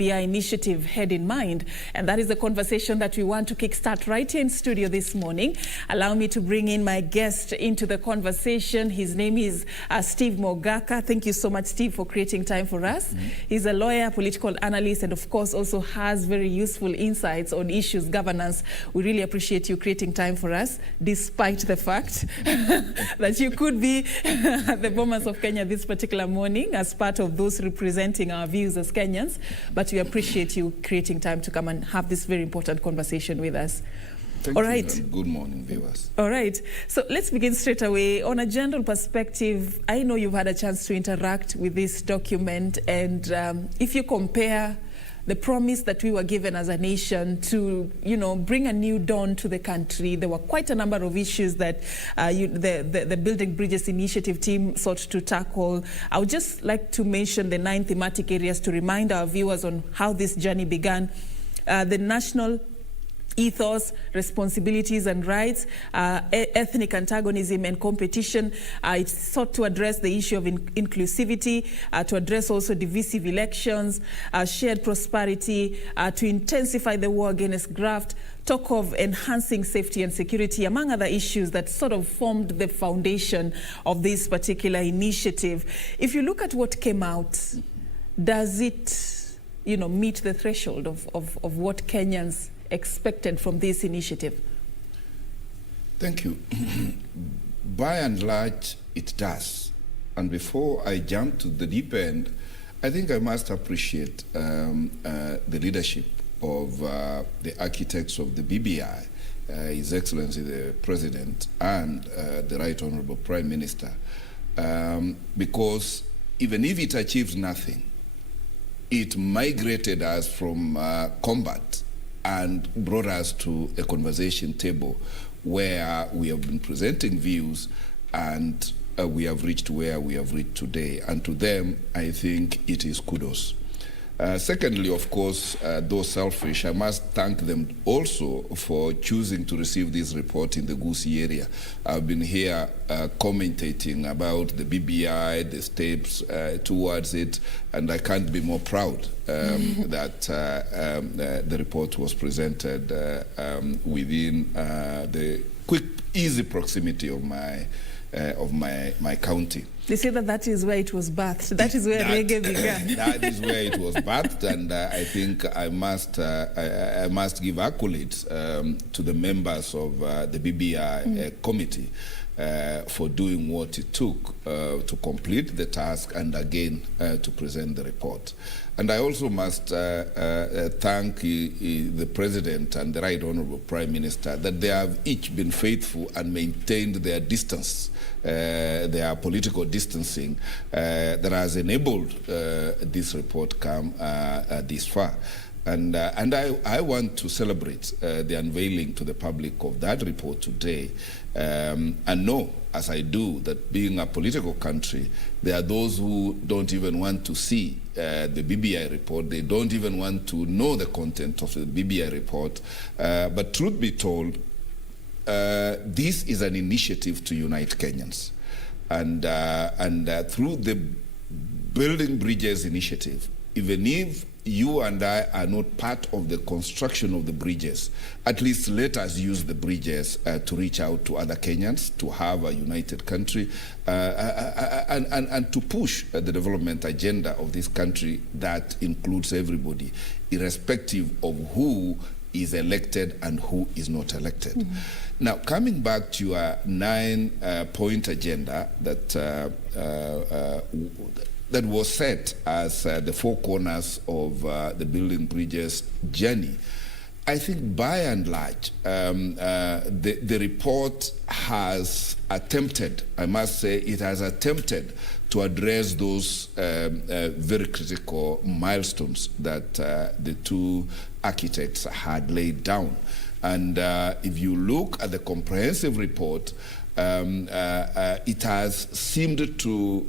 BBI initiative had in mind. And that is the conversation that we want to kickstart right here in studio this morning. Allow me to bring in my guest into the conversation. His name is Steve Mogaka. Thank you so much, Steve, for creating time for us. He's a lawyer, political analyst, and of course also has very useful insights on issues governance. We really appreciate you creating time for us, despite the fact that you could be at the Bomas of Kenya this particular morning as part of those representing our views as Kenyans. But we appreciate you creating time to come and have this very important conversation with us. Thank All you, right. and good morning, viewers. All right. So let's begin straight away. On a general perspective, I know you've had a chance to interact with this document, and if you compare the promise that we were given as a nation to, bring a new dawn to the country, there were quite a number of issues that the Building Bridges Initiative team sought to tackle. I would just like to mention the 9 thematic areas to remind our viewers on how this journey began. The national ethos, responsibilities and rights, ethnic antagonism and competition. It sought to address the issue of inclusivity, to address also divisive elections, shared prosperity, to intensify the war against graft, talk of enhancing safety and security, among other issues that sort of formed the foundation of this particular initiative. If you look at what came out, does it, meet the threshold of what Kenyans expected from this initiative? Thank you. By and large, it does. And before I jump to the deep end, I think I must appreciate the leadership of the architects of the BBI, His Excellency the President and the Right Honorable Prime Minister, because even if it achieved nothing, it migrated us from combat and brought us to a conversation table where we have been presenting views, and we have reached where we have reached today. And to them, I think it is kudos. Secondly, of course, though selfish, I must thank them also for choosing to receive this report in the Gusii area. I've been here commentating about the BBI, the steps towards it, and I can't be more proud that the report was presented within the quick, easy proximity of my county. They say that is where it was birthed. That is where reggae began. That is where it was birthed, and I think I must give accolades to the members of the BBI committee for doing what it took to complete the task and again to present the report. And I also must thank the President and the Right Honorable Prime Minister that they have each been faithful and maintained their distance, their political distancing that has enabled this report come this far. And I want to celebrate the unveiling to the public of that report today, and know, as I do, that being a political country, there are those who don't even want to see the BBI report. They don't even want to know the content of the BBI report. But truth be told, this is an initiative to unite Kenyans. And through the Building Bridges initiative, even if you and I are not part of the construction of the bridges, at least let us use the bridges to reach out to other Kenyans, to have a united country, and to push the development agenda of this country that includes everybody, irrespective of who is elected and who is not elected. Now, coming back to your 9-point agenda that was set as the 4 corners of the Building Bridges journey, I think by and large, the report has attempted, I must say, it has attempted to address those very critical milestones that the 2 architects had laid down. And if you look at the comprehensive report, it has seemed to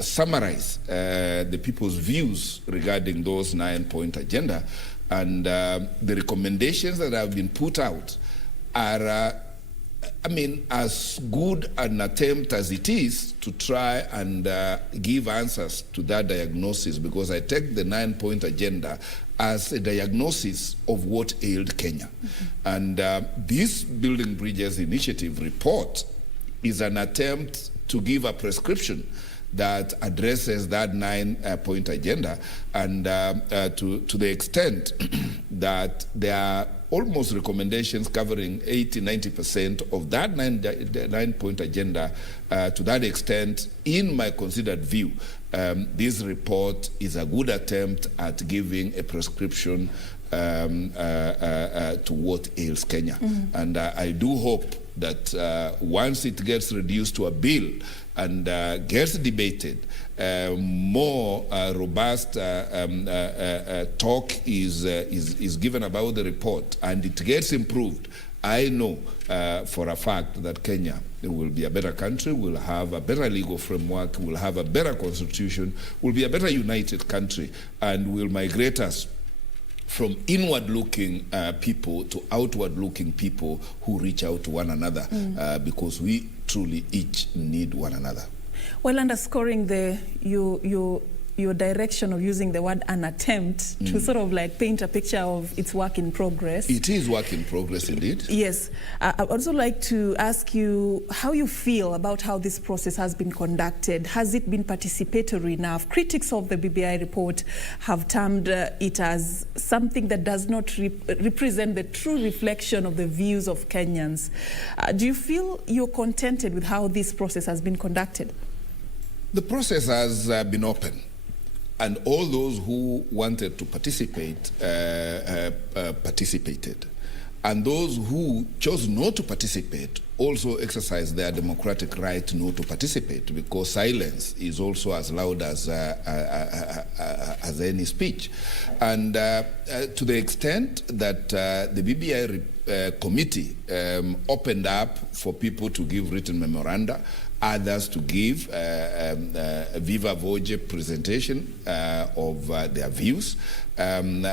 summarize the people's views regarding those 9-point agenda, and the recommendations that have been put out are I mean, as good an attempt as it is to try and give answers to that diagnosis, because I take the 9-point agenda as a diagnosis of what ailed Kenya. And this Building Bridges Initiative report is an attempt to give a prescription that addresses that 9-point agenda, and to the extent that there are almost recommendations covering 80-90% of that 9-point agenda. To that extent, in my considered view, this report is a good attempt at giving a prescription to what ails Kenya. And I do hope that once it gets reduced to a bill and gets debated, more robust talk is given about the report, and it gets improved. I know for a fact that Kenya will be a better country, will have a better legal framework, will have a better constitution, will be a better united country, and will migrate us from inward-looking people to outward-looking people who reach out to one another, because we truly each need one another. Well, underscoring your direction of using the word an attempt to sort of like paint a picture of its work in progress. It is work in progress indeed. Yes. I'd also like to ask you how you feel about how this process has been conducted. Has it been participatory enough? Critics of the BBI report have termed it as something that does not represent the true reflection of the views of Kenyans. Do you feel you're contented with how this process has been conducted? The process has been open, and all those who wanted to participate participated. And those who chose not to participate also exercised their democratic right not to participate, because silence is also as loud as any speech. And to the extent that the BBI committee opened up for people to give written memoranda, others to give a viva voce presentation of their views. And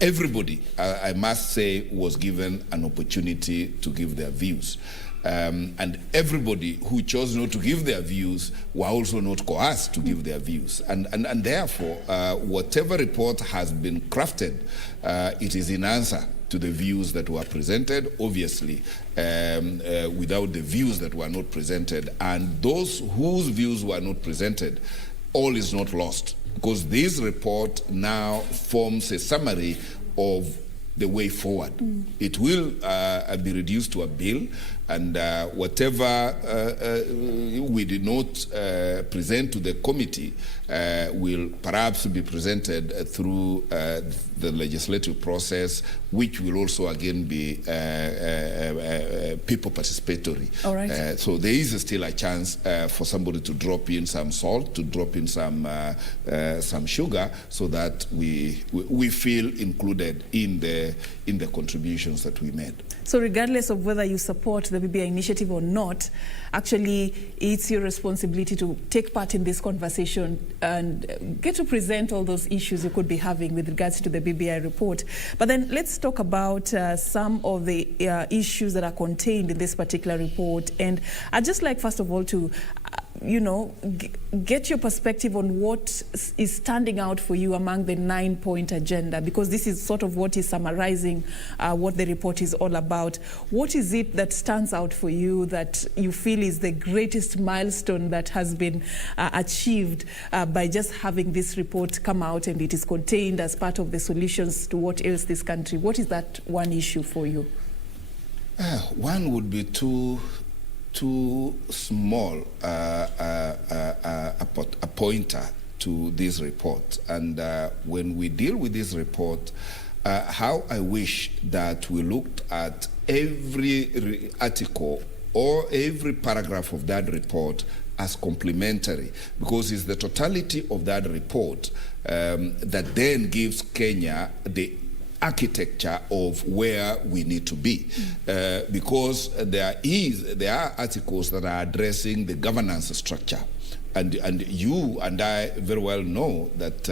everybody, I must say, was given an opportunity to give their views. And everybody who chose not to give their views were also not coerced to give their views. And therefore, whatever report has been crafted, it is in answer to the views that were presented, obviously, without the views that were not presented. And those whose views were not presented, all is not lost, because this report now forms a summary of the way forward. It will be reduced to a bill, and whatever we did not present to the committee will perhaps be presented through the legislative process, which will also again be people participatory. All right. So there is still a chance for somebody to drop in some salt, to drop in some sugar, so that we feel included in the contributions that we made. So regardless of whether you support the BBI initiative or not, actually it's your responsibility to take part in this conversation and get to present all those issues you could be having with regards to the BBI report. But then let's talk about some of the issues that are contained in this particular report. And I'd just like, first of all, to get your perspective on what is standing out for you among the 9-point agenda, because this is sort of what is summarizing what the report is all about. What is it that stands out for you that you feel is the greatest milestone that has been achieved by just having this report come out, and it is contained as part of the solutions to what ails this country? What is that one issue for you? One would be too small a pointer to this report. And when we deal with this report, how I wish that we looked at every article or every paragraph of that report as complementary, because it's the totality of that report that then gives Kenya the architecture of where we need to be, because there are articles that are addressing the governance structure, and you and I very well know that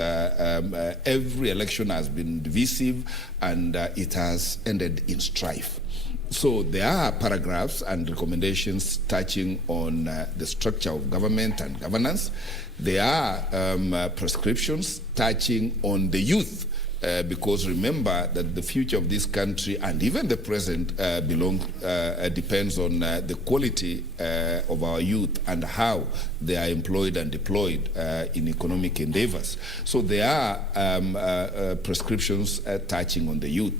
every election has been divisive, and it has ended in strife. So there are paragraphs and recommendations touching on the structure of government and governance. There are prescriptions touching on the youth, because remember that the future of this country and even the present depends on the quality of our youth and how they are employed and deployed in economic endeavors. So there are prescriptions touching on the youth.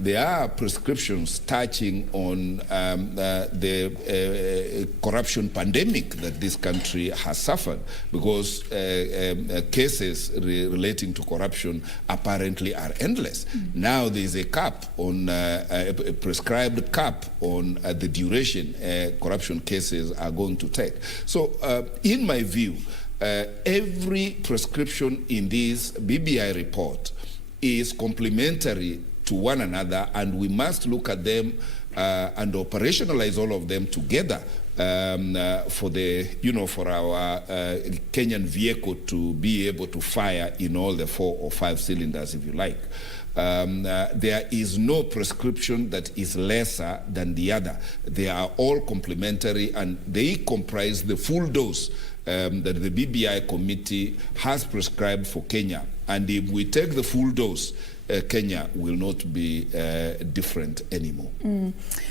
There are prescriptions touching on the corruption pandemic that this country has suffered, because cases relating to corruption apparently are endless. Now there is a cap on a prescribed cap on the duration corruption cases are going to take. So in my view, every prescription in this BBI report is complementary to one another, and we must look at them and operationalize all of them together for our Kenyan vehicle to be able to fire in all the 4 or 5 cylinders, if you like. There is no prescription that is lesser than the other. They are all complementary, and they comprise the full dose that the BBI committee has prescribed for Kenya. And if we take the full dose, Kenya will not be different anymore.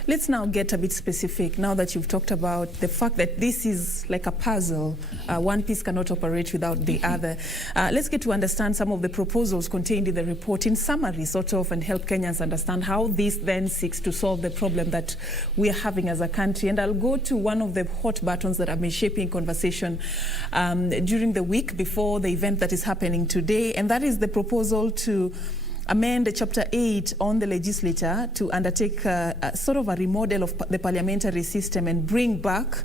Let's now get a bit specific, now that you've talked about the fact that this is like a puzzle. One piece cannot operate without the other. Let's get to understand some of the proposals contained in the report in summary, sort of, and help Kenyans understand how this then seeks to solve the problem that we are having as a country. And I'll go to one of the hot buttons that have been shaping conversation during the week before the event that is happening today, and that is the proposal to amend Chapter 8 on the legislature to undertake sort of a remodel of the parliamentary system and bring back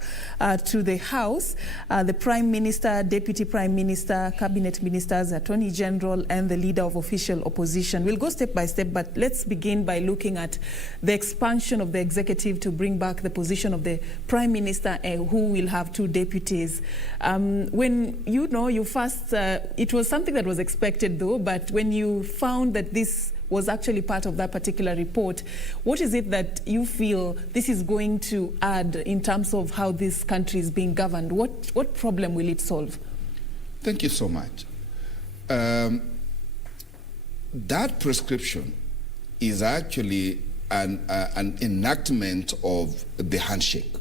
to the House the Prime Minister, Deputy Prime Minister, Cabinet Ministers, Attorney General, and the Leader of Official Opposition. We'll go step by step, but let's begin by looking at the expansion of the executive to bring back the position of the Prime Minister, who will have 2 deputies. When you first, it was something that was expected though, but when you found that this was actually part of that particular report, what is it that you feel this is going to add in terms of how this country is being governed? What problem will it solve? Thank you so much. That prescription is actually an enactment of the handshake.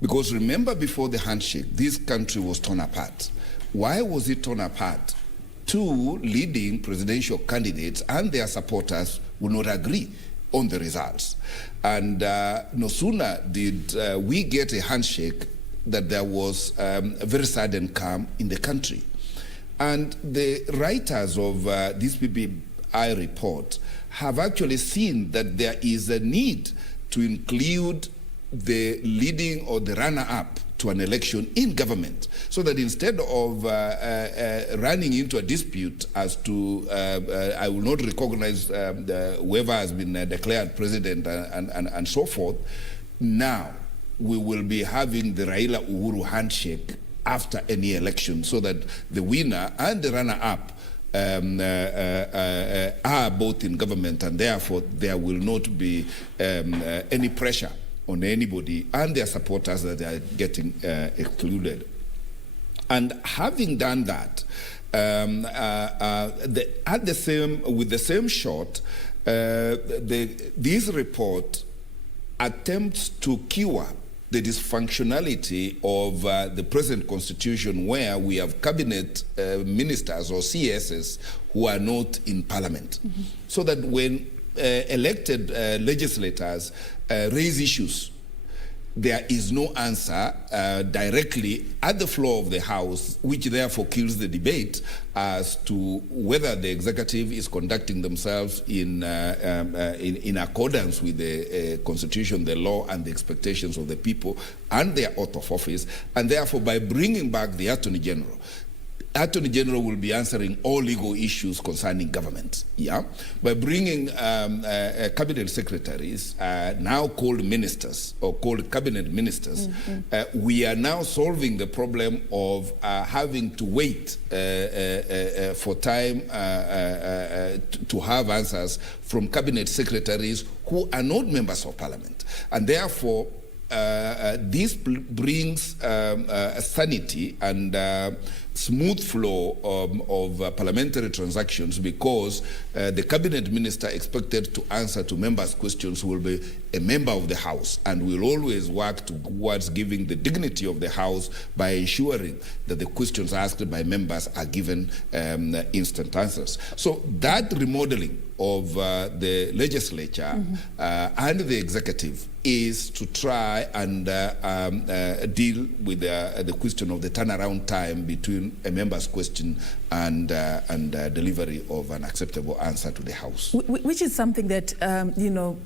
Because remember, before the handshake, this country was torn apart. Why was it torn apart? 2 leading presidential candidates and their supporters would not agree on the results. And no sooner did we get a handshake that there was a very sudden calm in the country. And the writers of this BBI report have actually seen that there is a need to include the leading or the runner-up to an election in government, so that instead of running into a dispute as to I will not recognize whoever has been declared president and so forth, now we will be having the Raila Uhuru handshake after any election, so that the winner and the runner-up are both in government, and therefore there will not be any pressure on anybody and their supporters that are getting excluded. And having done that, with the same shot, this report attempts to cure the dysfunctionality of the present constitution, where we have cabinet ministers or CSs who are not in parliament. So that when elected legislators raise issues, there is no answer directly at the floor of the House, which therefore kills the debate as to whether the executive is conducting themselves in accordance with the Constitution, the law, and the expectations of the people and their oath of office. And therefore, by bringing back the Attorney General, Attorney General will be answering all legal issues concerning government. Yeah, by bringing cabinet secretaries, now called ministers or called cabinet ministers, we are now solving the problem of having to wait for time to have answers from cabinet secretaries who are not members of parliament, and therefore this brings sanity and smooth flow of parliamentary transactions, because the cabinet minister expected to answer to members' questions will be a member of the House, and will always work towards giving the dignity of the House by ensuring that the questions asked by members are given instant answers. So that remodeling of the legislature and the executive is to try and deal with the question of the turnaround time between a member's question and delivery of an acceptable answer to the House. Which is something that, you know,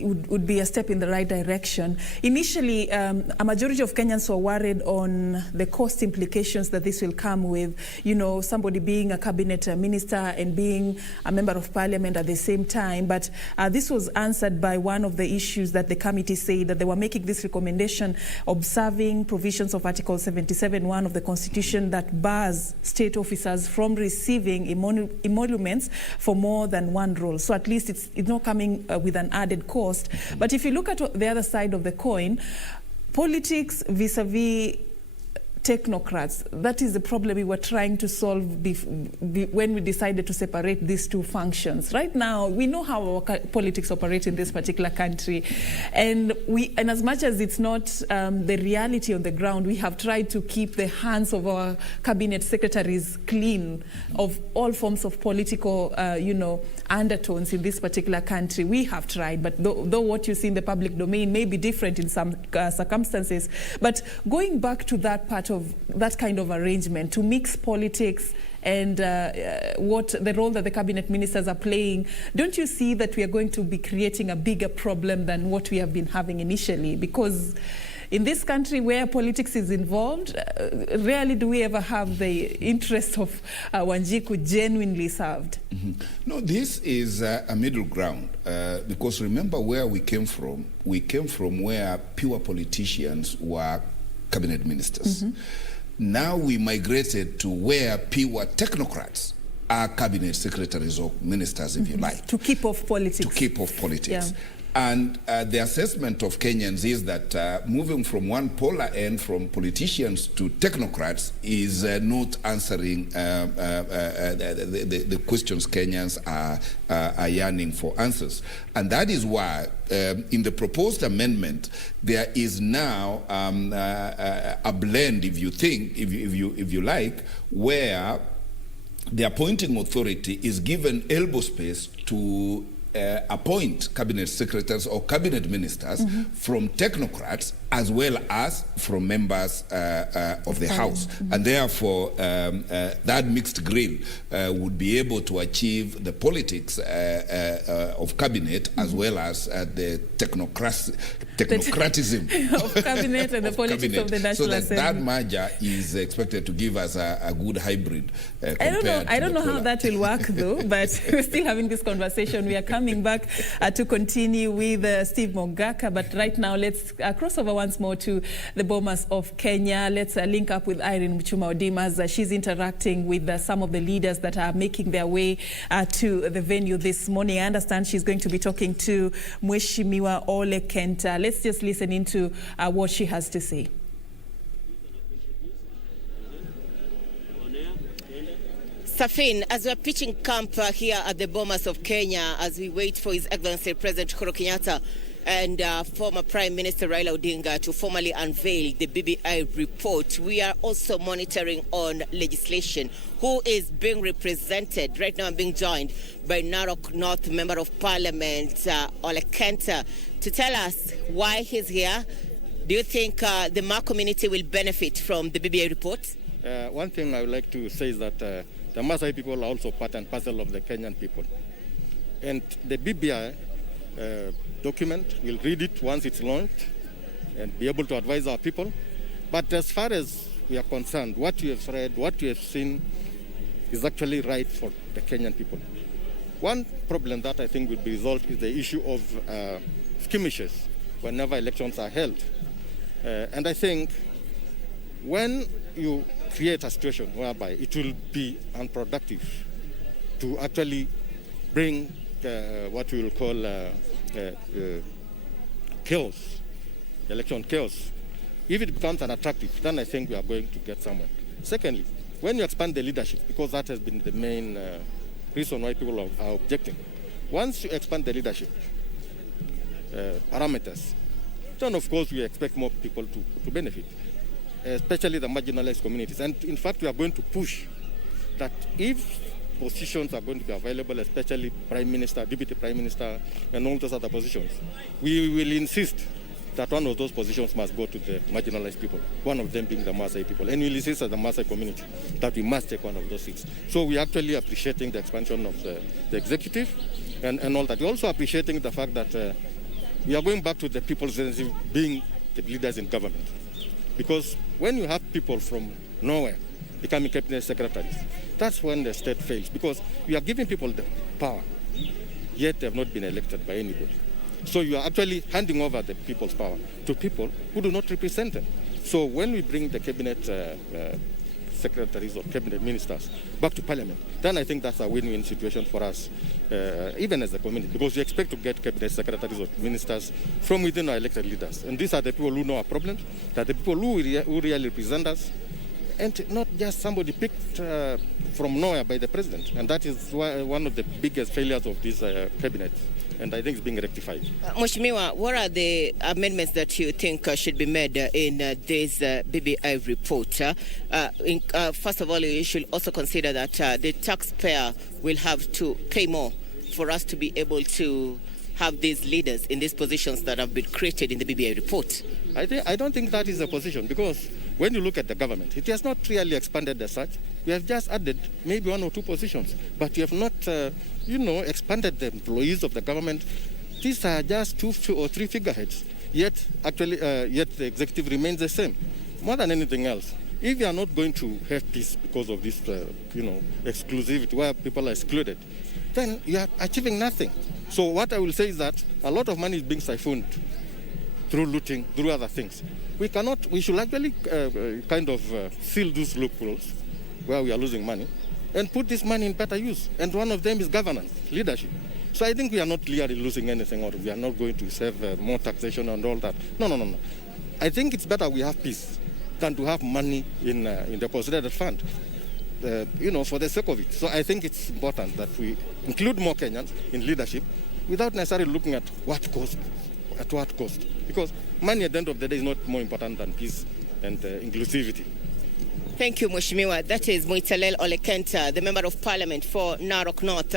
would be a step in the right direction. Initially, a majority of Kenyans were worried on the cost implications that this will come with, you know, somebody being a cabinet minister and being a member of parliament at the same time. But this was answered by one of the issues that the committee said, that they were making this recommendation observing provisions of Article 77(1) of the Constitution that bars state officers from receiving emoluments for more than one role. So at least it's not coming with an added cost. But if you look at the other side of the coin, politics vis-a-vis technocrats, that is the problem we were trying to solve when we decided to separate these two functions. Right now, we know how our politics operate in this particular country, and as much as it's not the reality on the ground, we have tried to keep the hands of our cabinet secretaries clean of all forms of political, you know, undertones in this particular country. We have tried, but though what you see in the public domain may be different in some circumstances. But going back to that part of that kind of arrangement, to mix politics and what the role that the cabinet ministers are playing, don't you see that we are going to be creating a bigger problem than what we have been having initially? Because in this country where politics is involved, rarely do we ever have the interest of Wanjiku genuinely served. No, this is a middle ground, because remember where we came from. We came from where pure politicians were cabinet ministers. Now we migrated to where pure technocrats are cabinet secretaries or ministers, if you like. To keep off politics. To keep off politics. Yeah. And the assessment of Kenyans is that moving from one polar end, from politicians to technocrats, is not answering the questions Kenyans are yearning for answers. And that is why in the proposed amendment, there is now a blend, if you like, where the appointing authority is given elbow space to appoint cabinet secretaries or cabinet ministers from technocrats as well as from members of the House. And therefore, that mixed grill would be able to achieve the politics of cabinet as well as the technocratism of cabinet and the politics cabinet. of the National Assembly. That merger is expected to give us a good hybrid. I don't know how that will work though, but we're still having this conversation. We are coming back to continue with Steve Mogaka, but right now let's cross over once more to the Bomas of Kenya. Let's link up with Irene Mchuma Odimas. She's interacting with some of the leaders that are making their way to the venue this morning. I understand she's going to be talking to Mheshimiwa Ole Kenta. Let's just listen into what she has to say. Serfine, as we're pitching camp here at the Bomas of Kenya, as we wait for His Excellency President Uhuru Kenyatta and former Prime Minister Raila Odinga to formally unveil the BBI report, we are also monitoring on legislation. Who is being represented? Right now I'm being joined by Narok North Member of Parliament, Ole Kenta, to tell us why he's here. Do you think the Ma community will benefit from the BBI report? One thing I would like to say is that the Maasai people are also part and parcel of the Kenyan people. And the BBI document, we'll read it once it's launched and be able to advise our people. But as far as we are concerned, what you have read, what you have seen is actually right for the Kenyan people. One problem that I think will be resolved is the issue of skirmishes whenever elections are held. And I think when you create a situation whereby it will be unproductive to actually bring what we will call chaos, election chaos, if it becomes unattractive, then I think we are going to get somewhere. Secondly, when you expand the leadership, because that has been the main reason why people are objecting, once you expand the leadership parameters, then of course we expect more people to benefit, especially the marginalized communities. And in fact, we are going to push that if positions are going to be available, especially Prime Minister, Deputy Prime Minister, and all those other positions, we will insist that one of those positions must go to the marginalized people, one of them being the Maasai people. And we will insist as the Maasai community that we must take one of those seats. So we are actually appreciating the expansion of the executive and all that. We're also appreciating the fact that we are going back to the people's initiative being the leaders in government. Because when you have people from nowhere becoming cabinet secretaries, that's when the state fails. Because we are giving people the power, yet they have not been elected by anybody. So you are actually handing over the people's power to people who do not represent them. So when we bring the cabinet secretaries or cabinet ministers back to parliament, then I think that's a win-win situation for us, even as a community, because we expect to get cabinet secretaries or ministers from within our elected leaders. And these are the people who know our problems, that are the people who really represent us, and not just somebody picked from nowhere by the president. And that is one of the biggest failures of this cabinet. And I think it's being rectified. Mheshimiwa, what are the amendments that you think should be made in this BBI report? First of all, you should also consider that the taxpayer will have to pay more for us to be able to have these leaders in these positions that have been created in the BBI report. I don't think that is a position, because when you look at the government, it has not really expanded as such. We have just added maybe one or two positions, but you have not, expanded the employees of the government. These are just 2 or 3 figureheads, yet the executive remains the same. More than anything else, if you are not going to have peace because of this, exclusivity where people are excluded, then you are achieving nothing. So what I will say is that a lot of money is being siphoned through looting, through other things. We should actually seal those loopholes where we are losing money and put this money in better use. And one of them is governance, leadership. So I think we are not clearly losing anything, or we are not going to save more taxation and all that. No. I think it's better we have peace than to have money in the considered fund, for the sake of it. So I think it's important that we include more Kenyans in leadership without necessarily looking at what cost. At what cost? Because money at the end of the day is not more important than peace and inclusivity. Thank you, Mheshimiwa. That is Muitalel Olekenta, the Member of Parliament for Narok North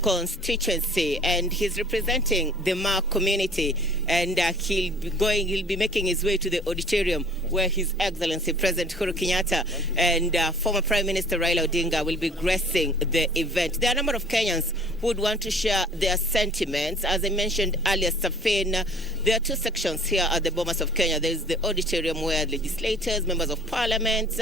constituency, and he's representing the Ma community, and he'll be making his way to the auditorium where His Excellency President Uhuru Kenyatta and former Prime Minister Raila Odinga will be gracing the event. There are a number of Kenyans who would want to share their sentiments. As I mentioned earlier, Serfine, there are 2 sections here at the Bomas of Kenya. There is the auditorium where legislators, members of parliament,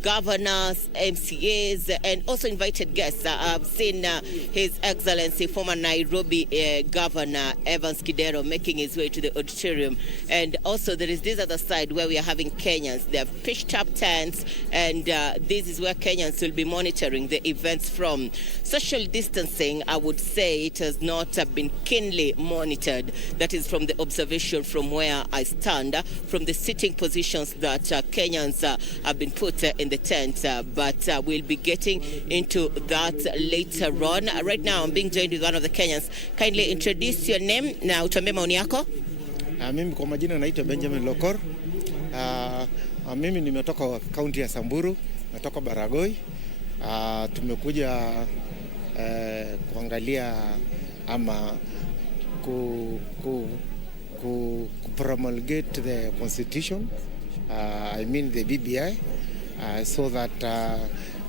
governors, MCAs, and also invited guests. I've seen His Excellency former Nairobi Governor Evans Kidero making his way to the auditorium. And also there is this other side where we are having Kenyans. They have pitched up tents, and this is where Kenyans will be monitoring the events from. Social distancing, I would say it has not been keenly monitored. That is from the observation from where I stand, from the sitting positions that Kenyans have been put in the tent, but we'll be getting into that later on. Right now, I'm being joined with one of the Kenyans. Kindly introduce your name na utuambie maoni yako. Mimi kwa majina naitwa Benjamin Lokor. Mimi nimetoka kaunti ya Samburu, natoka Baragoi. Tumekuja kuangalia ama promulgate the constitution, I mean the BBI, so that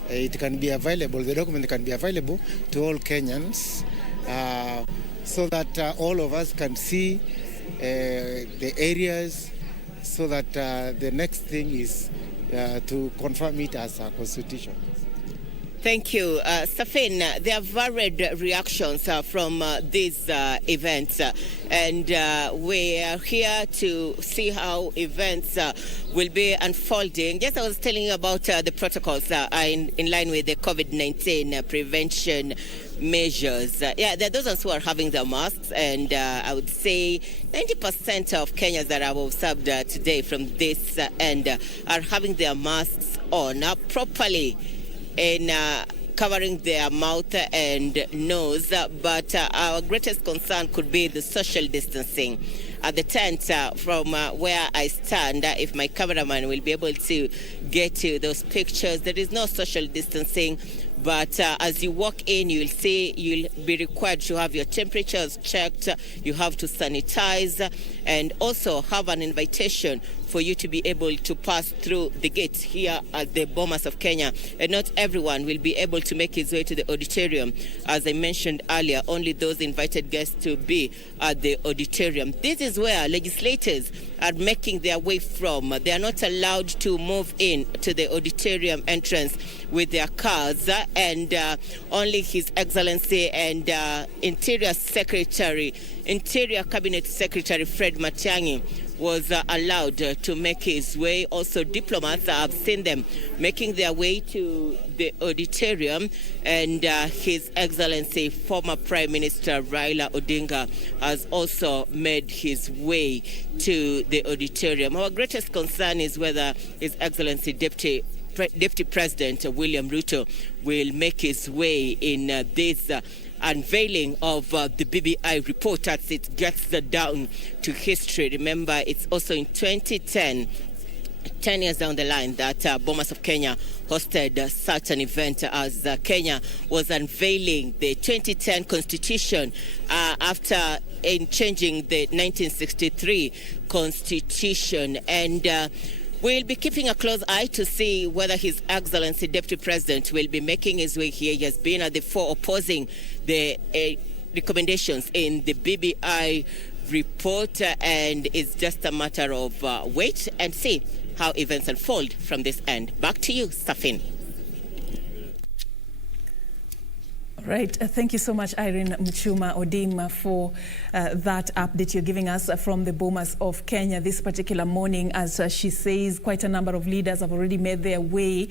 it can be available, the document can be available to all Kenyans, so that all of us can see the areas, so that the next thing is to confirm it as a constitution. Thank you. Serfine, there are varied reactions from these events, and we are here to see how events will be unfolding. Yes, I was telling you about the protocols in line with the COVID-19 prevention measures. Yeah, there are those who are having their masks, and I would say 90% of Kenyans that I've observed today from this end are having their masks on properly in covering their mouth and nose, but our greatest concern could be the social distancing. At the tent from where I stand, if my cameraman will be able to get to those pictures, there is no social distancing. But as you walk in, you'll see you'll be required to have your temperatures checked. You have to sanitize and also have an invitation for you to be able to pass through the gates here at the Bomas of Kenya. And not everyone will be able to make his way to the auditorium. As I mentioned earlier, only those invited guests to be at the auditorium. This is where legislators are making their way from. They are not allowed to move in to the auditorium entrance with their cars, and only His Excellency and Interior Cabinet Secretary Fred Matiang'i was allowed to make his way. Also diplomats, I've seen them making their way to the auditorium, and His Excellency former Prime Minister Raila Odinga has also made his way to the auditorium. Our greatest concern is whether His Excellency Deputy President William Ruto will make his way in this unveiling of the BBI report as it gets down to history. Remember, it's also in 2010, 10 years down the line, that Bomas of Kenya hosted such an event as Kenya was unveiling the 2010 constitution after changing the 1963 constitution. And we'll be keeping a close eye to see whether His Excellency Deputy President will be making his way here. He has been at the fore opposing the recommendations in the BBI report, and it's just a matter of wait and see how events unfold from this end. Back to you, Serfine. Right. Thank you so much, Irene Mchuma Odim, for that update you're giving us from the Bomas of Kenya this particular morning. As she says, quite a number of leaders have already made their way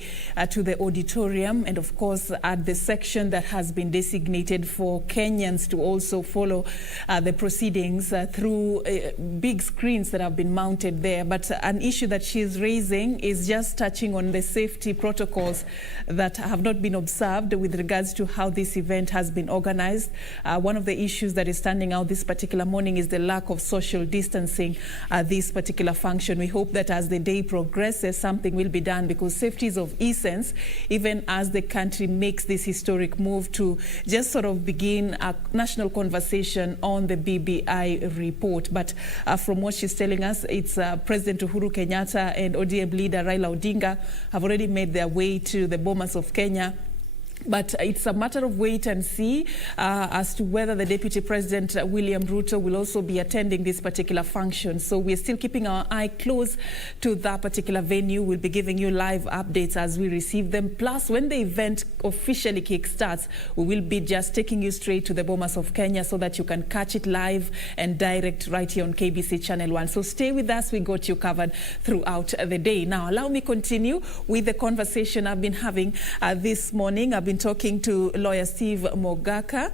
to the auditorium, and of course at the section that has been designated for Kenyans to also follow the proceedings through big screens that have been mounted there. But an issue that she's raising is just touching on the safety protocols that have not been observed with regards to how this event has been organized. One of the issues that is standing out this particular morning is the lack of social distancing at this particular function. We hope that as the day progresses, something will be done, because safety is of essence, even as the country makes this historic move to just sort of begin a national conversation on the BBI report. But from what she's telling us, it's President Uhuru Kenyatta and ODM leader Raila Odinga have already made their way to the Bomas of Kenya. But it's a matter of wait and see as to whether the Deputy President William Ruto will also be attending this particular function. So we're still keeping our eye close to that particular venue. We'll be giving you live updates as we receive them. Plus, when the event officially kickstarts, we will be just taking you straight to the Bomas of Kenya so that you can catch it live and direct right here on KBC Channel 1. So stay with us. We got you covered throughout the day. Now, allow me continue with the conversation I've been having this morning. I've been talking to lawyer Steve Mogaka,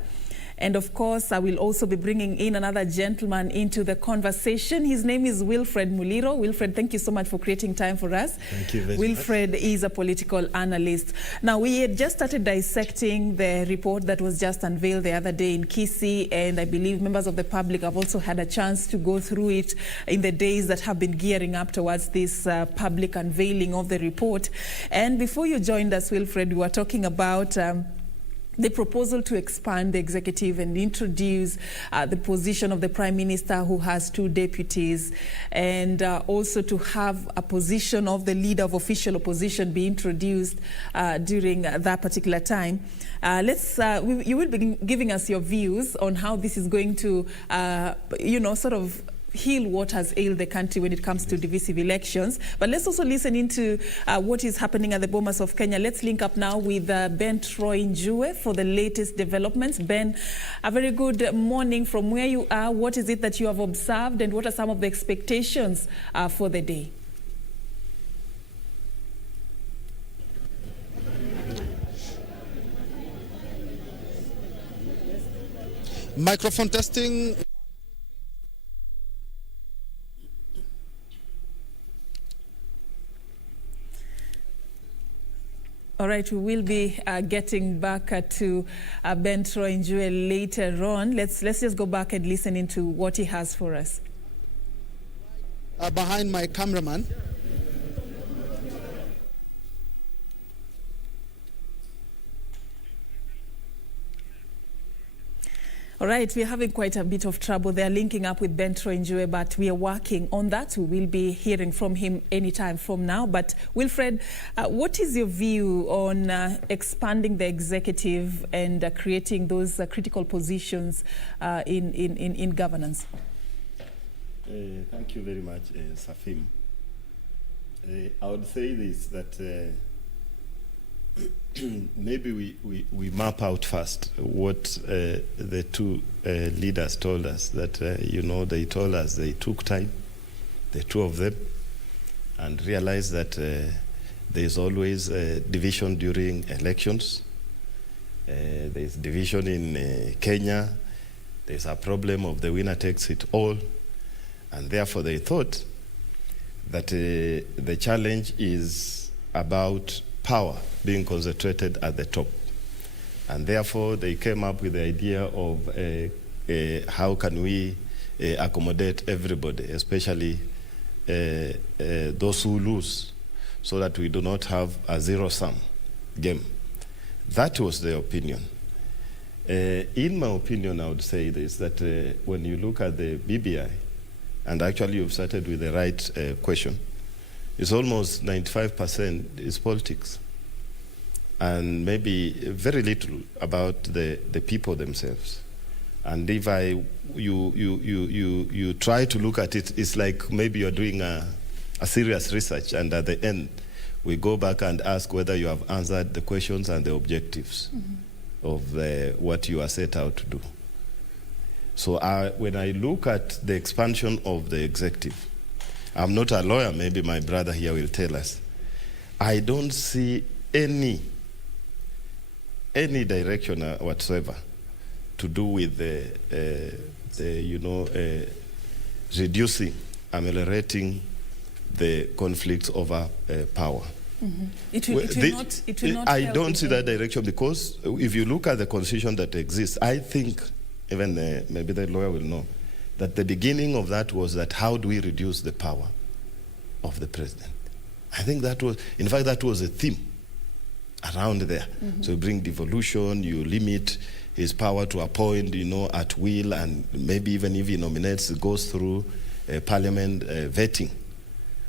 and of course I will also be bringing in another gentleman into the conversation. His name is Wilfred Muliro. Wilfred, thank you so much for creating time for us. Thank you very Wilfred much. is a political analyst. Now, we had just started dissecting the report that was just unveiled the other day in Kisii, and I believe members of the public have also had a chance to go through it in the days that have been gearing up towards this public unveiling of the report. And before you joined us, Wilfred, we were talking about the proposal to expand the executive and introduce the position of the Prime Minister, who has 2 deputies, and also to have a position of the leader of official opposition be introduced during that particular time. You will be giving us your views on how this is going to, sort of heal what has ailed the country when it comes to divisive elections. But let's also listen into what is happening at the Bomas of Kenya. Let's link up now with Ben Troy Njue for the latest developments. Ben, a very good morning from where you are. What is it that you have observed, and what are some of the expectations for the day? Microphone testing. All right, we will be getting back to Ben Troy Njue later on. Let's just go back and listen into what he has for us. Behind my cameraman. All right, we're having quite a bit of trouble. They're linking up with Ben Troy Njue, but we are working on that. We will be hearing from him anytime from now. But Wilfred, what is your view on expanding the executive and creating those critical positions in governance? Thank you very much, Safim. I would say this, that maybe we map out first what the two leaders told us, that, they told us they took time, the two of them, and realized that there's always a division during elections. There's division in Kenya. There's a problem of the winner takes it all. And therefore they thought that the challenge is about power being concentrated at the top. And therefore they came up with the idea of how can we accommodate everybody, especially those who lose, so that we do not have a zero-sum game. That was the opinion. In my opinion, I would say this, that when you look at the BBI, and actually you've started with the right question, it's almost 95% is politics, and maybe very little about the people themselves. And if you try to look at it, it's like maybe you're doing a serious research, and at the end we go back and ask whether you have answered the questions and the objectives of what you are set out to do. So when I look at the expansion of the executive, I'm not a lawyer, maybe my brother here will tell us, I don't see any direction whatsoever to do with reducing, ameliorating the conflicts over power. It will not I don't see that direction, because if you look at the constitution that exists, I think, even maybe the lawyer will know, that the beginning of that was that how do we reduce the power of the president? I think that was, in fact, that was a theme around there. So you bring devolution, you limit his power to appoint, at will, and maybe even if he nominates, it goes through parliament vetting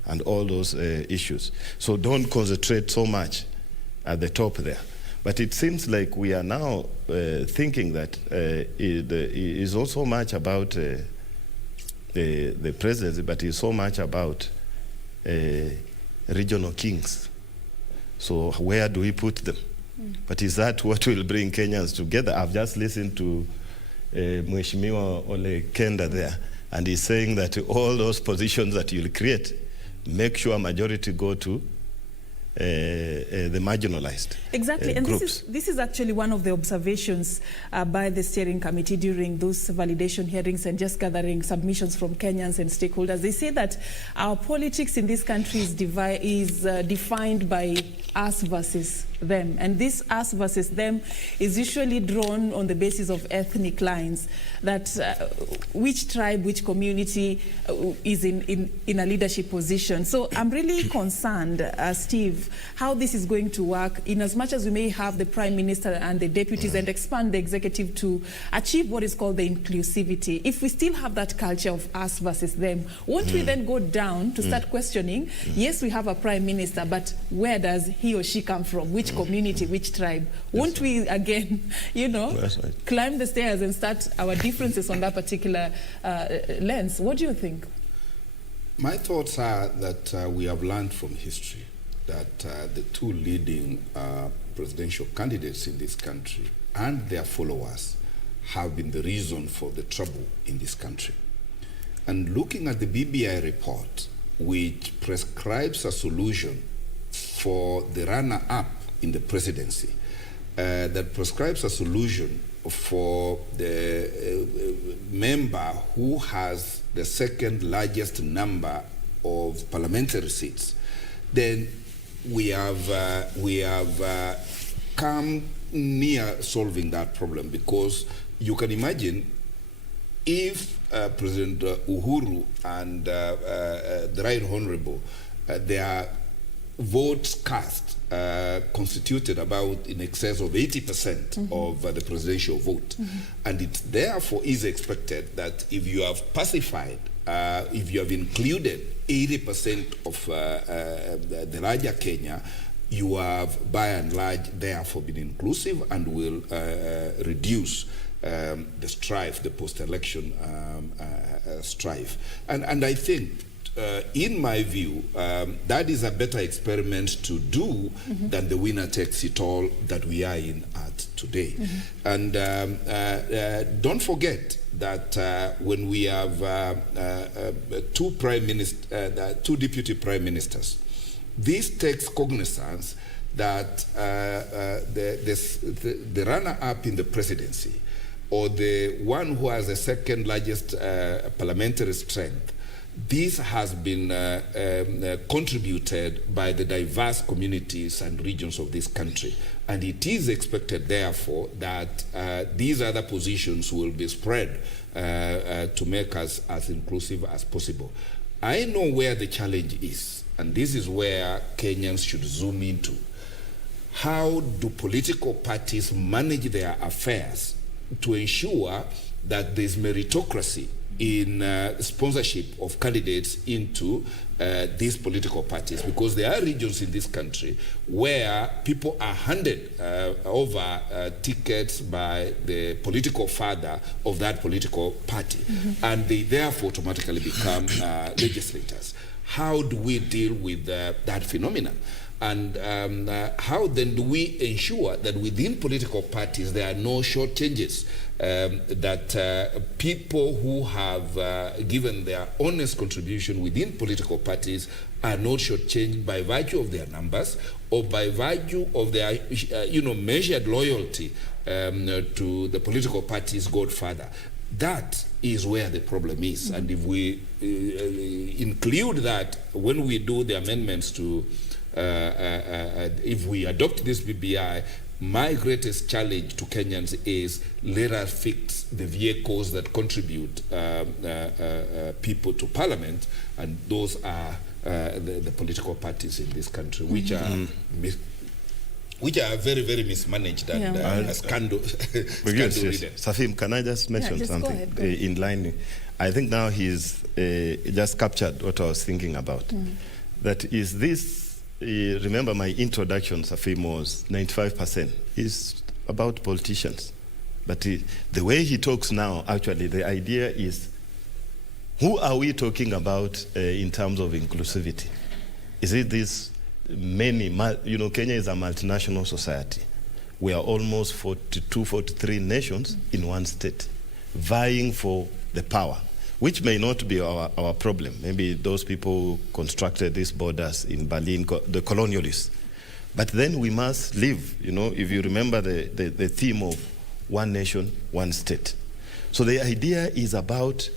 and all those issues. So don't concentrate so much at the top there. But it seems like we are now thinking that it is also much about the presidency, but it's so much about regional kings. So where do we put them? But is that what will bring Kenyans together? I've just listened to Mheshimiwa Ole Kenda there, and he's saying that all those positions that you'll create, make sure majority go to the marginalized exactly, and groups. This is actually one of the observations by the steering committee during those validation hearings and just gathering submissions from Kenyans and stakeholders. They say that our politics in this country is defined by us versus them, and this us versus them is usually drawn on the basis of ethnic lines, that which tribe, which community is in a leadership position. So I'm really concerned, Steve, how this is going to work, in as much as we may have the Prime Minister and the deputies and expand the executive to achieve what is called the inclusivity. If we still have that culture of us versus them, won't we then go down to start questioning, yes, we have a Prime Minister, but where does he or she come from? Which which community, which tribe. Won't we again, climb the stairs and start our differences on that particular lens? What do you think? My thoughts are that we have learned from history that the two leading presidential candidates in this country and their followers have been the reason for the trouble in this country. And looking at the BBI report, which prescribes a solution for the runner-up in the presidency, that prescribes a solution for the member who has the second largest number of parliamentary seats, then we have come near solving that problem, because you can imagine if President Uhuru and the Right Honorable, their votes cast constituted about in excess of 80% of the presidential vote. And it therefore is expected that if you have pacified, if you have included 80% of the larger Kenya, you have by and large therefore been inclusive and will reduce the strife, the post-election strife. And I think, in my view, that is a better experiment to do than the winner takes it all that we are in at today. And don't forget that when we have two deputy prime ministers, this takes cognizance that the runner-up in the presidency, or the one who has the second largest parliamentary strength, this has been contributed by the diverse communities and regions of this country. And it is expected, therefore, that these other positions will be spread to make us as inclusive as possible. I know where the challenge is, and this is where Kenyans should zoom into. How do political parties manage their affairs to ensure that there's meritocracy in sponsorship of candidates into these political parties? Because there are regions in this country where people are handed over tickets by the political father of that political party, and they therefore automatically become legislators. How do we deal with that phenomenon? And how then do we ensure that within political parties there are no shortchanges, that people who have given their honest contribution within political parties are not shortchanged by virtue of their numbers or by virtue of their measured loyalty to the political party's godfather? That is where the problem is. And if we include that when we do the amendments to if we adopt this BBI, my greatest challenge to Kenyans is let us fix the vehicles that contribute people to parliament, and those are the political parties in this country, which are very, very mismanaged and scandal. Safim, can I just mention something in line? I think now he's just captured what I was thinking about. That is this. Remember my introduction, Safim, was 95% is about politicians. But the way he talks now, actually, the idea is, who are we talking about in terms of inclusivity? Is it this many, Kenya is a multinational society. We are almost 42, 43 nations in one state, vying for the power, which may not be our problem. Maybe those people who constructed these borders in Berlin, the colonialists. But then we must live, if you remember the theme of one nation, one state. So the idea is about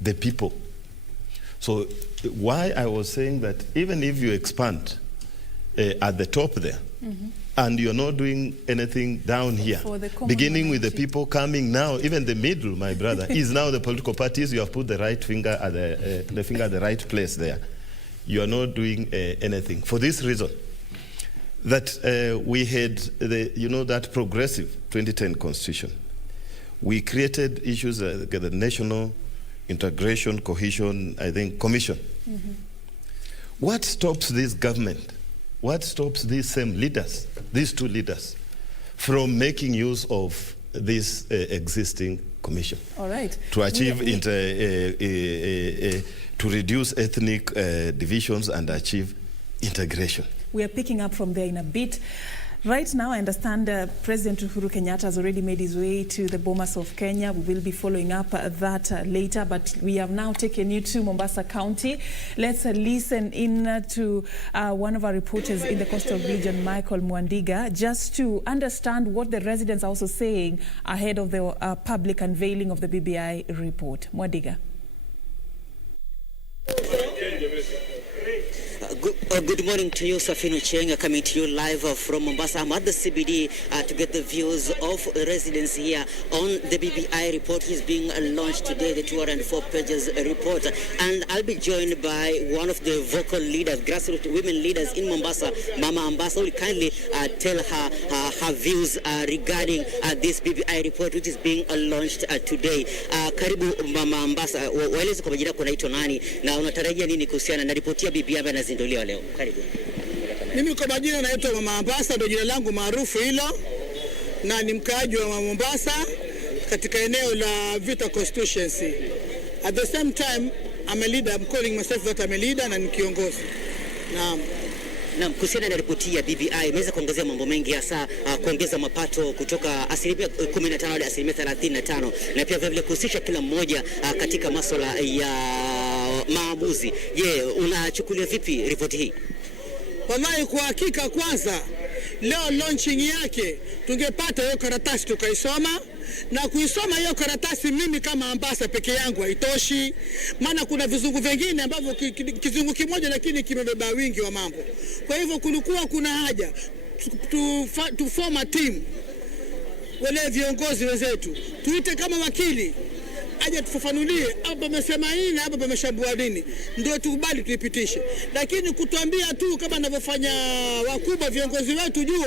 the people. So why I was saying that even if you expand at the top there, and you're not doing anything down here, beginning with the people coming now, even the middle, my brother, is now the political parties. You have put the right finger at the finger at the right place there. You are not doing anything. For this reason, that we had that progressive 2010 constitution. We created issues the National Integration, Cohesion, I think, Commission. What stops this government what stops these same leaders, these two leaders, from making use of this existing commission? All right. To achieve, to reduce ethnic divisions and achieve integration. We are picking up from there in a bit. Right now, I understand President Uhuru Kenyatta has already made his way to the Bomas of Kenya. We will be following up that later, but we have now taken you to Mombasa County. Let's listen in to one of our reporters in the coastal region, Michael Mwandiga, just to understand what the residents are also saying ahead of the public unveiling of the BBI report. Mwandiga. Good morning to you, Serfine Achieng, coming to you live from Mombasa. I'm at the CBD to get the views of residents here on the BBI report. Is being launched today, the 204 pages report. And I'll be joined by one of the vocal leaders, grassroots women leaders in Mombasa, Mama Ambassa, who will kindly tell her views regarding this BBI report, which is being launched today. Karibu Mama Ambassa, waeleze kwa majina kunaitwa nani na unatarajia nini kuhusiana na ripoti ya BBI ambayo inazinduliwa leo? Karibu. Mimi kwa majina naitwa Mama Ambassa, ndio jina langu maarufu hilo, na ni mkaaji wa Mombasa katika eneo la Vita constituency. At the same time, I'm a leader. I'm calling myself that I'm a leader na ni kiongozi. Na kuhusiana na ripoti ya BBI imeweza kuongezea mambo mengi, hasa kuongeza mapato kutoka 15% hadi 35%, na pia vile kuhusisha kila mmoja katika masuala ya maamuzi. Je, unachukulia vipi ripoti hii? Wallahi, kwa hakika kwanza leo launching yake tungepata hiyo karatasi tukaisoma, na kuisoma hiyo karatasi mimi kama Ambassa peke yangu haitoshi, maana kuna vizungu vingine ambavyo kizungu kimoja lakini kimebeba wingi wa mambo. Kwa hivyo kulikuwa kuna haja to form a team, wale viongozi wenzetu tuite kama wakili aje tufafanulie hapa amesema nini, hapa pameshambua nini, ndio tukubali tuipitishe. Lakini kutuambia tu kama anavyofanya wakubwa viongozi wetu juu,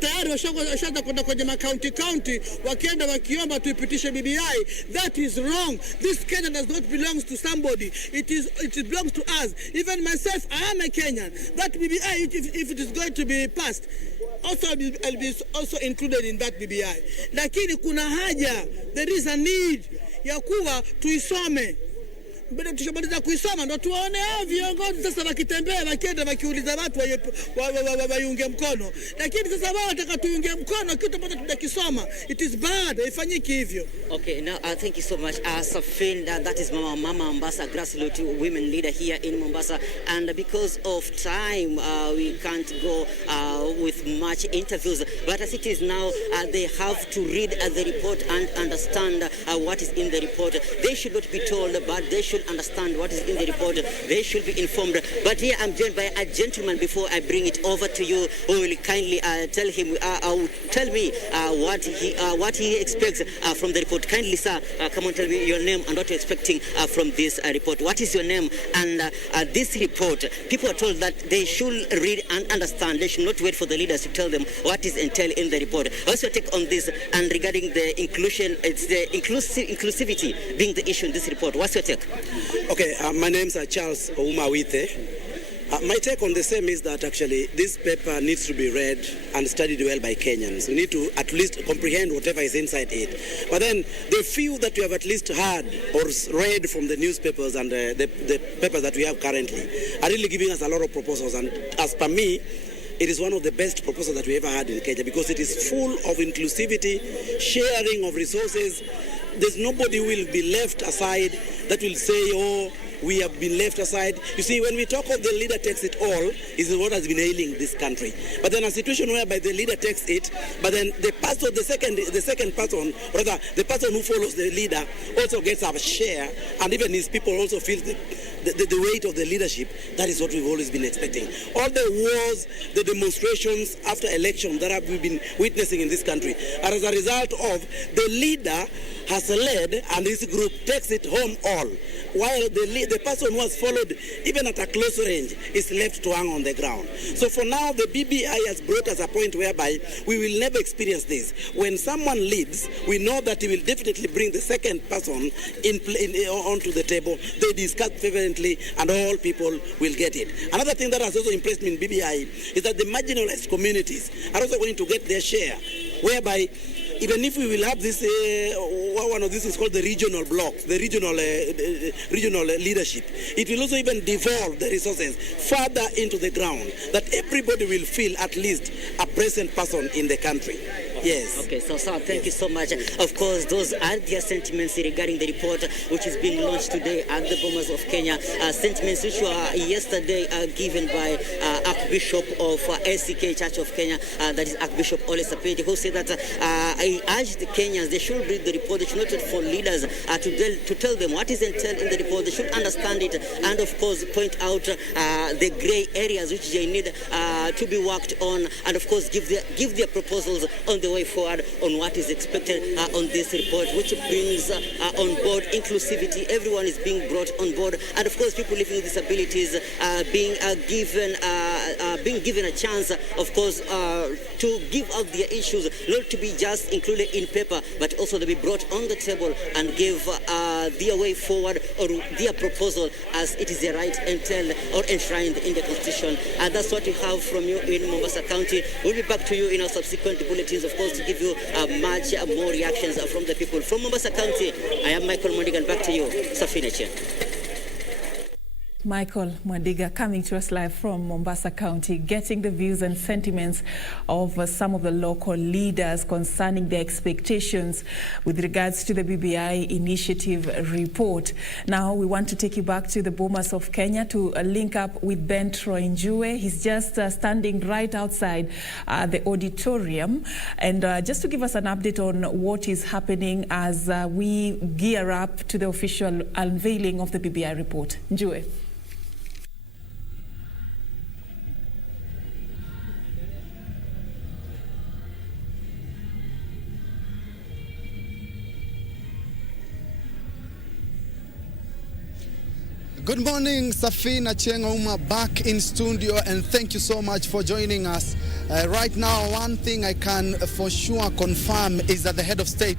tayari washaanza kwenda kwenye county wakienda wakiomba tuipitishe BBI, that is wrong. This Kenya does not belong to somebody, it belongs to us. Even myself, I am a Kenyan. That BBI, if it is going to be passed, also I'll be also included in that BBI. Lakini kuna haja, there is a need ya kuwa tuisome. Mbele tushamaliza kuisoma ndo tuwaone hao viongozi sasa wakitembea wakienda wakiuliza watu waiunge mkono. Lakini sasa wao wataka tuunge mkono kitu ambacho tujakisoma. It is bad, haifanyiki hivyo. Okay, now thank you so much. Serfine, that is Mama Ambassa, grassroots women leader here in Mombasa, and because of time we can't go with much interviews, but as it is now they have to read the report and understand what is in the report. They should not be told, but they should understand what is in the report. They should be informed. But here I'm joined by a gentleman before I bring it over to you, who will kindly tell me what he expects from the report. Kindly, sir, come on, tell me your name and what you're expecting from this report. What is your name? And this report, people are told that they should read and understand. They should not wait for the leaders to tell them what is entailed in the report. What's your take on this? And regarding the inclusion, it's the inclusivity being the issue in this report. What's your take? Okay, my name is Charles Oumawithe. My take on the same is that actually this paper needs to be read and studied well by Kenyans. We need to at least comprehend whatever is inside it. But then the few that we have at least heard or read from the newspapers and the papers that we have currently are really giving us a lot of proposals. And as per me, it is one of the best proposals that we ever had in Kenya, because it is full of inclusivity, sharing of resources. There's nobody who will be left aside that will say, oh, we have been left aside. You see, when we talk of the leader takes it all, is what has been ailing this country. But then a situation whereby the leader takes it, but then the second person, rather the person who follows the leader also gets a share, and even his people also feel the weight of the leadership. That is what we've always been expecting. All the wars, the demonstrations after election that we've been witnessing in this country are as a result of the leader has led and his group takes it home all, while the person who has followed even at a close range is left to hang on the ground. So for now, the BBI has brought us a point whereby we will never experience this. When someone leaves, we know that he will definitely bring the second person onto the table. They discuss fervently and all people will get it. Another thing that has also impressed me in BBI is that the marginalized communities are also going to get their share, whereby even if we will have this, one of this is called the regional blocks, the regional leadership, it will also even devolve the resources further into the ground, that everybody will feel at least a present person in the country. Yes. Okay, so thank you so much. Of course, those are their sentiments regarding the report which is being launched today at the Bomas of Kenya. Sentiments which were yesterday given by Archbishop of LCK Church of Kenya, that is Archbishop Ole Sapedi, who said that I urge the Kenyans, they should read the report. They should not wait for leaders to tell them what is entailed in the report. They should understand it and, of course, point out the grey areas which they need to be worked on, and, of course, give their proposals on the way forward on what is expected on this report, which brings on board inclusivity. Everyone is being brought on board, and, of course, people living with disabilities being given a chance, of course, to give out their issues, not to be just included in paper, but also to be brought on the table and give their way forward or their proposal as it is their right entailed or enshrined in the Constitution. And that's what we have from you in Mombasa County. We'll be back to you in our subsequent bulletins, of course, to give you much more reactions from the people. From Mombasa County, I am Michael Modigan. Back to you, Serfine Achieng. Michael Mwandiga coming to us live from Mombasa County, getting the views and sentiments of some of the local leaders concerning their expectations with regards to the BBI initiative report. Now we want to take you back to the Bomas of Kenya to link up with Ben Troinjue. He's just standing right outside the auditorium, and just to give us an update on what is happening as we gear up to the official unveiling of the BBI report. Njue. Good morning, Serfine Achieng back in studio, and thank you so much for joining us. Right now, one thing I can for sure confirm is that the head of state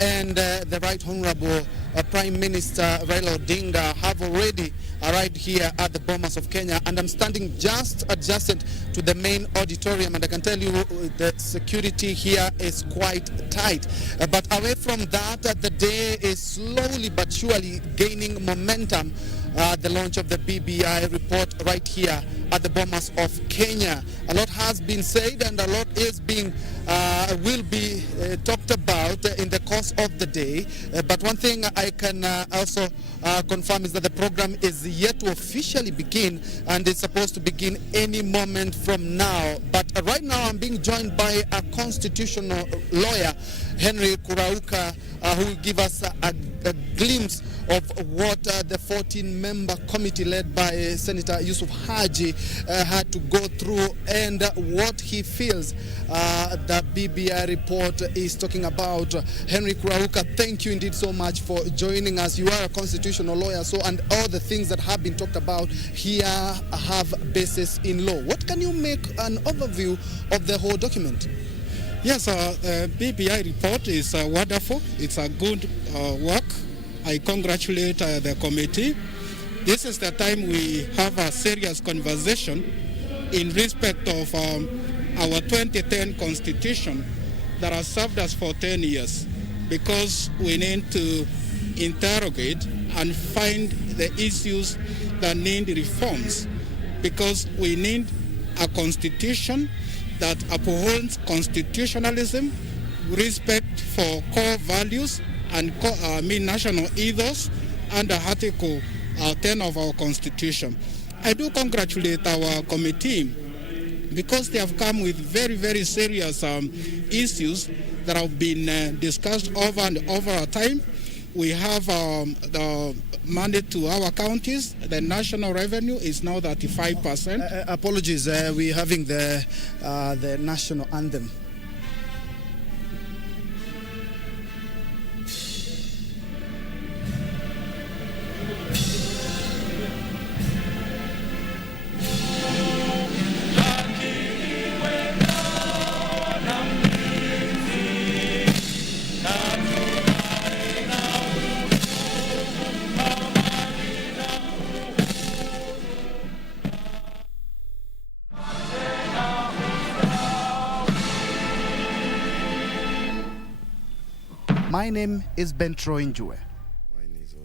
and the Right Honorable Prime Minister Raila Odinga have already arrived here at the Bomas of Kenya, and I'm standing just adjacent to the main auditorium, and I can tell you the security here is quite tight. But away from that, the day is slowly but surely gaining momentum. The launch of the BBI report right here at the Bomas of Kenya. A lot has been said and a lot is being will be talked about in the course of the day. But one thing I can also confirm is that the program is yet to officially begin, and it's supposed to begin any moment from now. But right now I'm being joined by a constitutional lawyer, Henry Kurauka, who will give us a glimpse of what the 14-member committee led by Senator Yusuf Haji had to go through, and what he feels the BBI report is talking about. Henry Kurauka, thank you indeed so much for joining us. You are a constitutional lawyer, so and all the things that have been talked about here have basis in law. What can you make an overview of the whole document? Yes, BBI report is wonderful. It's a good work. I congratulate the committee. This is the time we have a serious conversation in respect of our 2010 Constitution that has served us for 10 years, because we need to interrogate and find the issues that need reforms, because we need a constitution that upholds constitutionalism, respect for core values and national ethos under Article 10 of our Constitution. I do congratulate our committee because they have come with very, very serious issues that have been discussed over and over a time. We have the money to our counties. The national revenue is now 35%. Apologies, we're having the national anthem. My name is Ben Troinjue.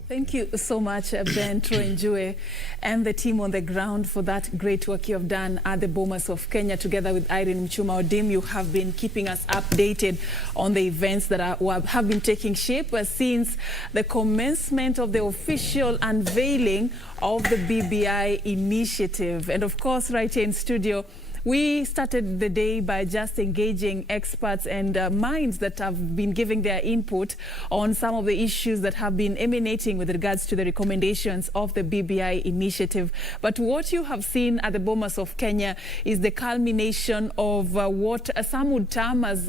Thank you so much, Ben Troinjue, and the team on the ground for that great work you have done at the Bomas of Kenya. Together with Irene Mchuma Odim, you have been keeping us updated on the events that have been taking shape since the commencement of the official unveiling of the BBI initiative. And of course, right here in studio, we started the day by just engaging experts and minds that have been giving their input on some of the issues that have been emanating with regards to the recommendations of the BBI initiative. But what you have seen at the Bomas of Kenya is the culmination of what some would term as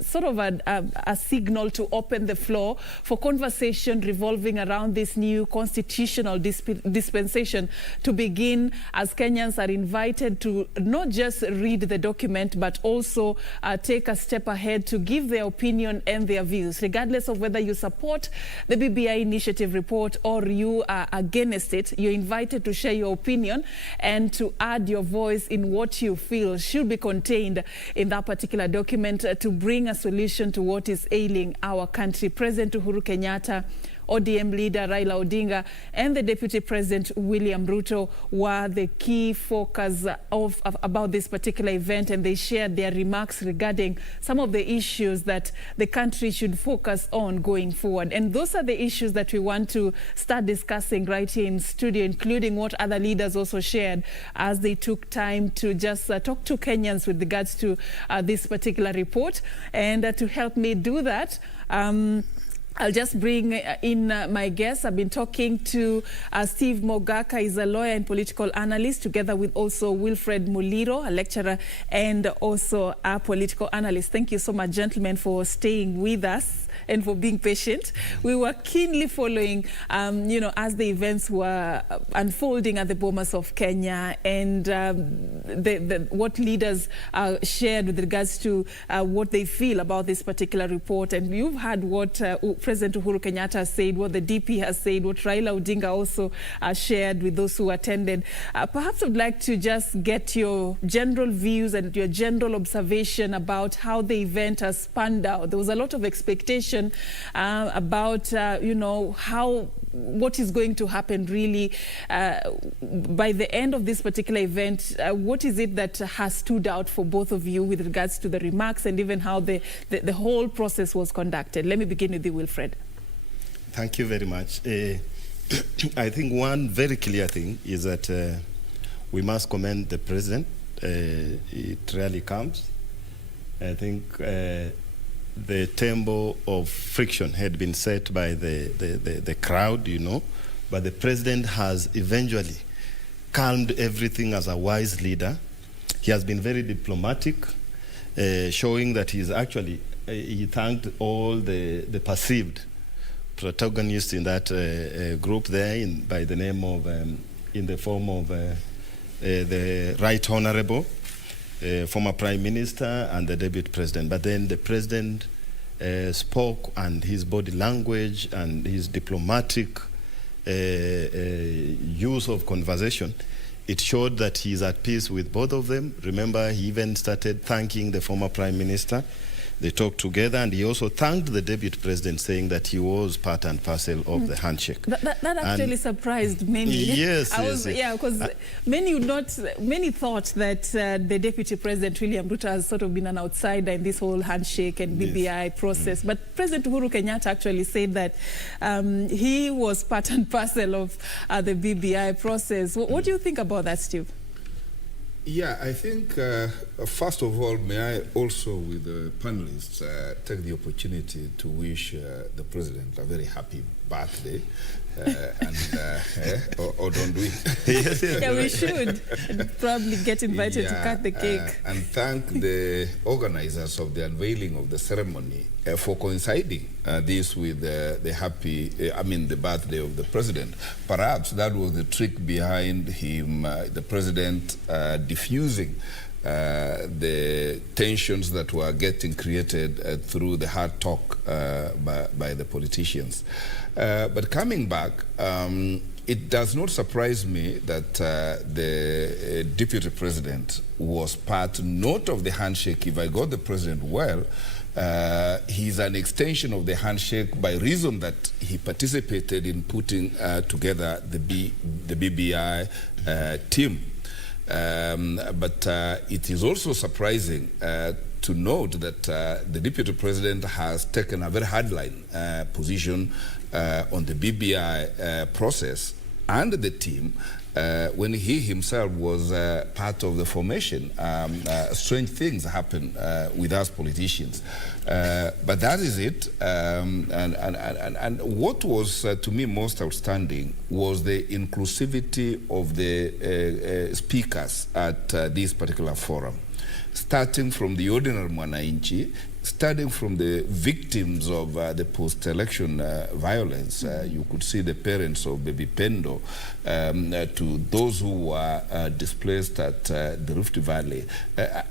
sort of a signal to open the floor for conversation revolving around this new constitutional dispensation to begin, as Kenyans are invited to not just read the document, but also take a step ahead to give their opinion and their views, regardless of whether you support the BBI initiative report or you are against it. You're invited to share your opinion and to add your voice in what you feel should be contained in that particular document to bring a solution to what is ailing our country. President Uhuru Kenyatta, ODM leader Raila Odinga, and the Deputy President William Ruto were the key focus about this particular event, and they shared their remarks regarding some of the issues that the country should focus on going forward. And those are the issues that we want to start discussing right here in studio, including what other leaders also shared as they took time to just talk to Kenyans with regards to this particular report. And to help me do that, I'll just bring in my guests. I've been talking to Steve Mogaka. He's a lawyer and political analyst, together with also Wilfred Muliro, a lecturer and also a political analyst. Thank you so much, gentlemen, for staying with us and for being patient. We were keenly following, as the events were unfolding at the Bomas of Kenya, and what leaders shared with regards to what they feel about this particular report. And you've heard what President Uhuru Kenyatta said, what the DP has said, what Raila Odinga also shared with those who attended. Perhaps I'd like to just get your general views and your general observation about how the event has spanned out. There was a lot of expectation about, what is going to happen really by the end of this particular event. What is it that has stood out for both of you with regards to the remarks and even how the whole process was conducted? Let me begin with you, Wilfred. Thank you very much. I think one very clear thing is that we must commend the president. It really comes. I think the tempo of friction had been set by the crowd, but the president has eventually calmed everything as a wise leader. He has been very diplomatic, showing that he's actually, he thanked all the perceived protagonists in that group there by the name of, in the form of the Right Honorable former Prime Minister and the Deputy President. But then the President spoke, and his body language and his diplomatic use of conversation, it showed that he's at peace with both of them. Remember, he even started thanking the former Prime Minister. They talked together, and he also thanked the Deputy President, saying that he was part and parcel of the handshake. That actually surprised many. Yes, because many thought that the Deputy President, William Ruto, has sort of been an outsider in this whole handshake and BBI process. But President Uhuru Kenyatta actually said that he was part and parcel of the BBI process. What do you think about that, Steve? Yeah, I think, first of all, may I also, with the panelists, take the opportunity to wish the President a very happy birthday. Or don't we? Yeah, we should probably get invited to cut the cake. And thank the organizers of the unveiling of the ceremony for coinciding this with the birthday of the President. Perhaps that was the trick behind him, the President diffusing the tensions that were getting created through the hard talk by the politicians. But coming back, it does not surprise me that the Deputy President was part not of the handshake, if I got the President well, He's an extension of the handshake by reason that he participated in putting together the BBI team. But it is also surprising to note that the Deputy President has taken a very hardline position on the BBI process and the team when he himself was part of the formation. Strange things happen with us politicians. But that is it. And what was to me most outstanding was the inclusivity of the speakers at this particular forum, starting from the ordinary mwananchi, starting from the victims of the post-election violence. You could see the parents of baby Pendo, to those who were displaced at the Rift Valley.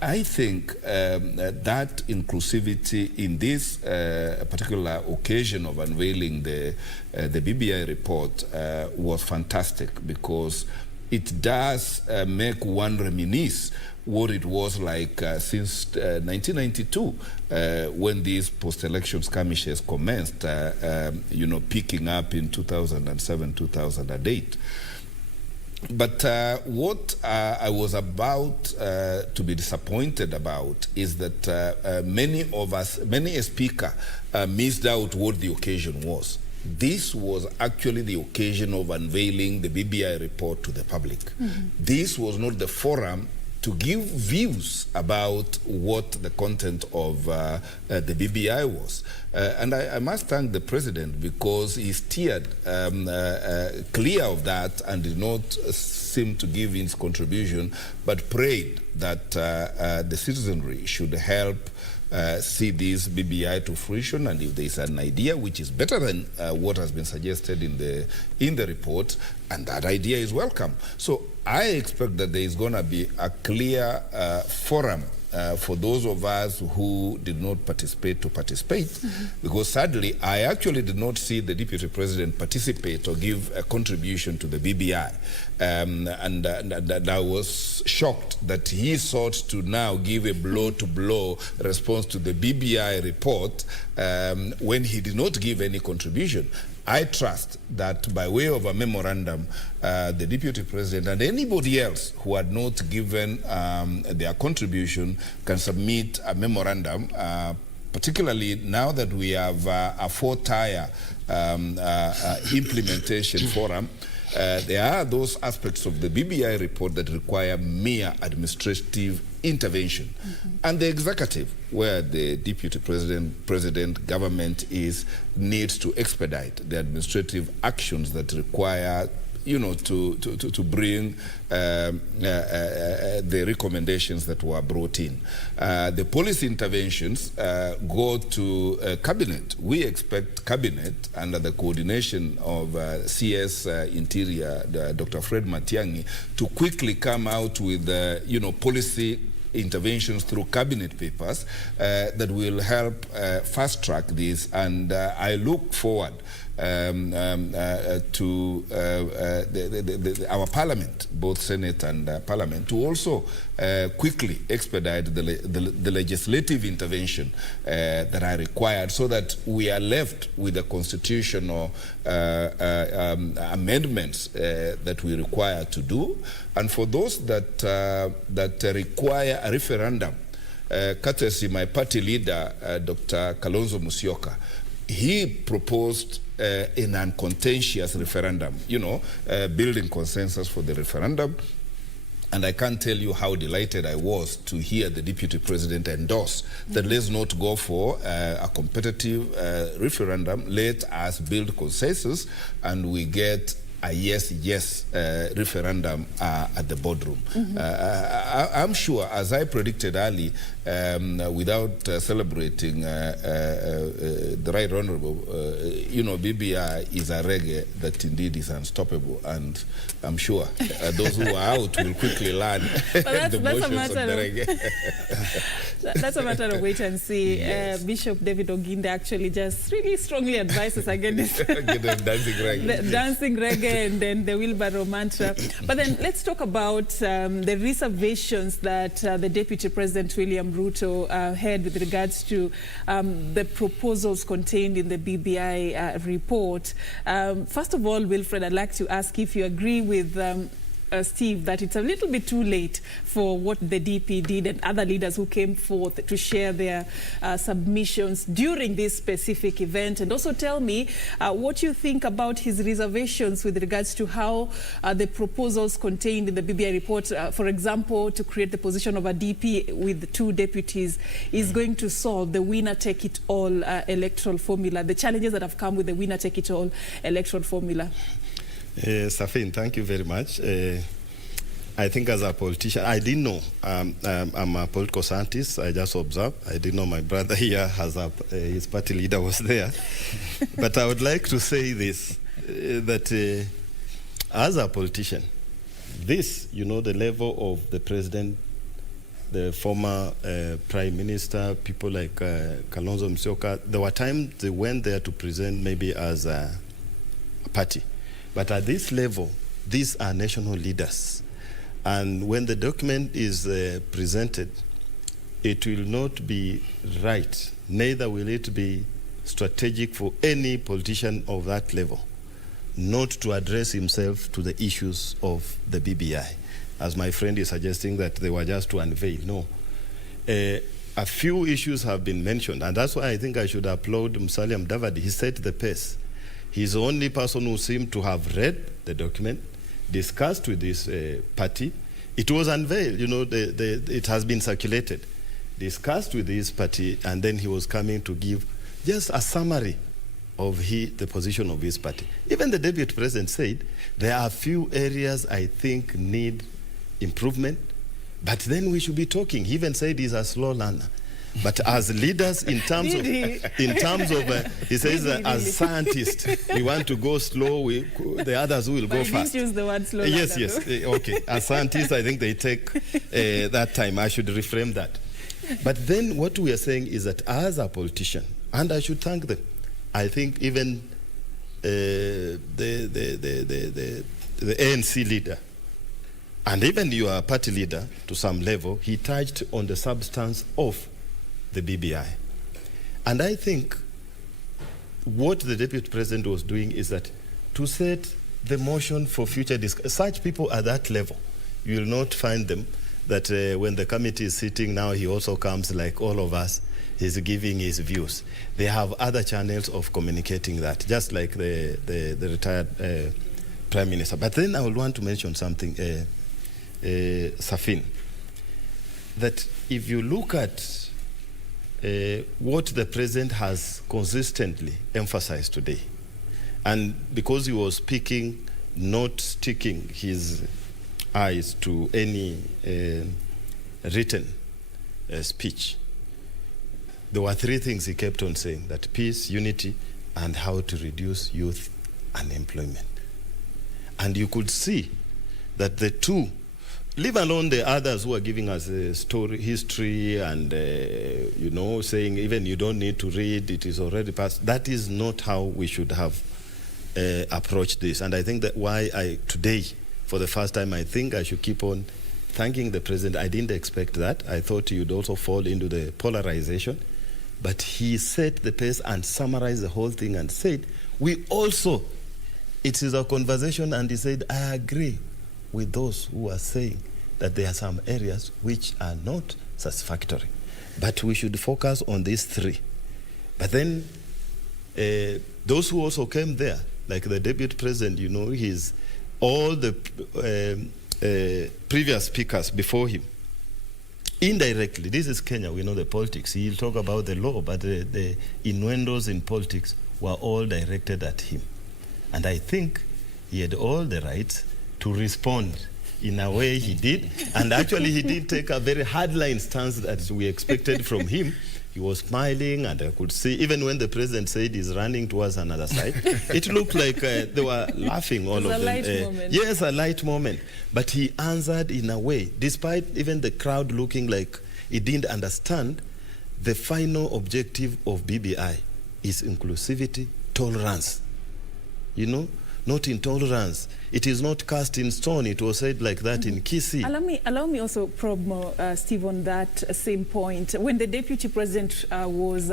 I think that inclusivity in this particular occasion of unveiling the BBI report was fantastic, because it does make one reminisce what it was like since 1992, when these post-election skirmishes commenced, picking up in 2007, 2008. But what I was about to be disappointed about is that many a speaker missed out what the occasion was. This was actually the occasion of unveiling the BBI report to the public. This was not the forum to give views about what the content of the BBI was. And I must thank the President, because he steered clear of that and did not seem to give his contribution, but prayed that the citizenry should help see this BBI to fruition, and if there is an idea which is better than what has been suggested in the report, and that idea is welcome. So I expect that there is going to be a clear forum for those of us who did not participate to participate, because sadly I actually did not see the Deputy President participate or give a contribution to the BBI, and I was shocked that he sought to now give a blow-to-blow response to the BBI report when he did not give any contribution. I trust that by way of a memorandum, the Deputy President and anybody else who had not given their contribution can submit a memorandum, particularly now that we have a four-tier implementation forum. There are those aspects of the BBI report that require mere administrative intervention. And the executive, where the Deputy President government needs to expedite the administrative actions that require to bring the recommendations that were brought in. The policy interventions go to Cabinet. We expect Cabinet, under the coordination of CS Interior, Dr. Fred Matiang'i, to quickly come out with policy interventions through cabinet papers that will help fast-track this, and I look forward to our Parliament, both Senate and Parliament, to also quickly expedite the legislative intervention that are required, so that we are left with the constitutional amendments that we require to do. And for those that require a referendum, courtesy my party leader, Dr. Kalonzo Musyoka, he proposed an uncontentious referendum, building consensus for the referendum. And I can't tell you how delighted I was to hear the Deputy President endorse that let's not go for a competitive referendum. Let us build consensus, and we get a yes referendum at the boardroom. I'm sure, as I predicted early, without celebrating the Right Honorable, BBI is a reggae that indeed is unstoppable, and I'm sure those who are out will quickly learn the motions of the reggae. That's a matter of wait and see. Yes. Bishop David Oginde actually just really strongly advises against dancing reggae. Dancing reggae. and then the wheelbarrow mantra. But then let's talk about the reservations that the Deputy President William Ruto had with regards to the proposals contained in the BBI report. First of all, Wilfred, I'd like to ask if you agree with Steve, that it's a little bit too late for what the DP did and other leaders who came forth to share their submissions during this specific event. And also tell me what you think about his reservations with regards to how the proposals contained in the BBI report, for example, to create the position of a DP with 2 deputies, is going to solve the winner-take-it-all electoral formula, the challenges that have come with the winner-take-it-all electoral formula. Serfine, thank you very much. I think as a politician, I didn't know. I'm a political scientist. I just observed. I didn't know my brother here has his party leader was there. But I would like to say this, that as a politician, this, you know, the level of the president, the former prime minister, people like Kalonzo Musyoka, there were times they went there to present maybe as a party. But at this level, these are national leaders. And when the document is presented, it will not be right, neither will it be strategic for any politician of that level not to address himself to the issues of the BBI. As my friend is suggesting that they were just to unveil. No. A few issues have been mentioned, and that's why I think I should applaud Musalia Mudavadi. He set the pace. He's the only person who seemed to have read the document, discussed with this party. It was unveiled, you know, it has been circulated, discussed with this party, and then he was coming to give just a summary of the position of his party. Even the Deputy President said, there are a few areas I think need improvement, but then we should be talking. He even said he's a slow learner. But as leaders, in terms of, he says, as scientists, we want to go slow. The others will go fast. Didn't use the word slow. Yes, yes. Okay. As scientists, I think they take that time. I should reframe that. But then what we are saying is that as a politician, and I should thank them, I think even the ANC leader, and even your party leader, to some level, he touched on the substance of the BBI. And I think what the Deputy President was doing is that to set the motion for future discussion. Such people at that level, you will not find them that when the committee is sitting now, he also comes like all of us, he's giving his views. They have other channels of communicating that, just like the retired Prime Minister. But then I would want to mention something, Serfine, that if you look at what the President has consistently emphasized today, and because he was speaking, not sticking his eyes to any written speech, there were 3 things he kept on saying: that peace, unity, and how to reduce youth unemployment. And you could see that the 2, leave alone the others who are giving us a story, history, and you know, saying even you don't need to read, it is already passed. That is not how we should have approached this. And I think that why today, for the first time, I think I should keep on thanking the President. I didn't expect that. I thought he would also fall into the polarization. But he set the pace and summarized the whole thing and said, we also, it is a conversation, and he said, I agree with those who are saying that there are some areas which are not satisfactory. But we should focus on these 3. But then those who also came there, like the Deputy President, you know, all the previous speakers before him, indirectly, this is Kenya, we know the politics. He'll talk about the law, but the innuendos in politics were all directed at him. And I think he had all the rights to respond in a way he did. And actually, he did take a very hardline stance that we expected from him. He was smiling, and I could see, even when the President said he's running towards another side, it looked like they were laughing, all of them. Light moment. Yes, a light moment. But he answered in a way, despite even the crowd looking like he didn't understand, the final objective of BBI is inclusivity, tolerance. You know, not intolerance. It is not cast in stone. It was said like that in Kisii. Allow me also probe more, Steve, on that same point. When the Deputy President was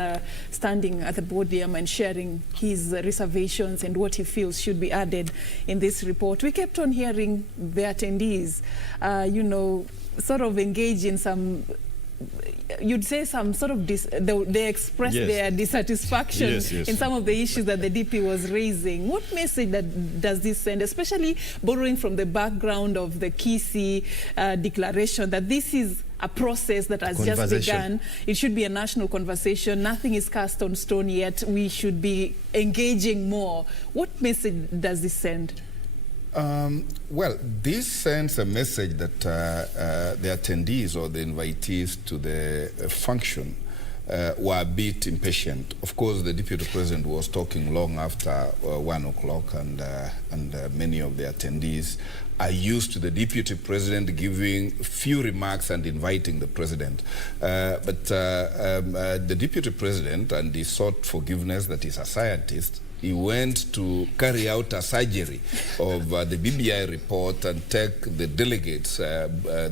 standing at the podium and sharing his reservations and what he feels should be added in this report, we kept on hearing the attendees, sort of engage in some, you'd say some sort of, they expressed their dissatisfaction in some of the issues that the DP was raising. What message does this send, especially borrowing from the background of the Kisii declaration, that this is a process that has just begun? It should be a national conversation. Nothing is cast on stone yet. We should be engaging more. What message does this send? Well, this sends a message that the attendees or the invitees to the function were a bit impatient. Of course, the Deputy President was talking long after 1 o'clock, and many of the attendees are used to the Deputy President giving few remarks and inviting the President. But the Deputy President, and he sought forgiveness that he's a scientist, he went to carry out a surgery of the BBI report and take the delegates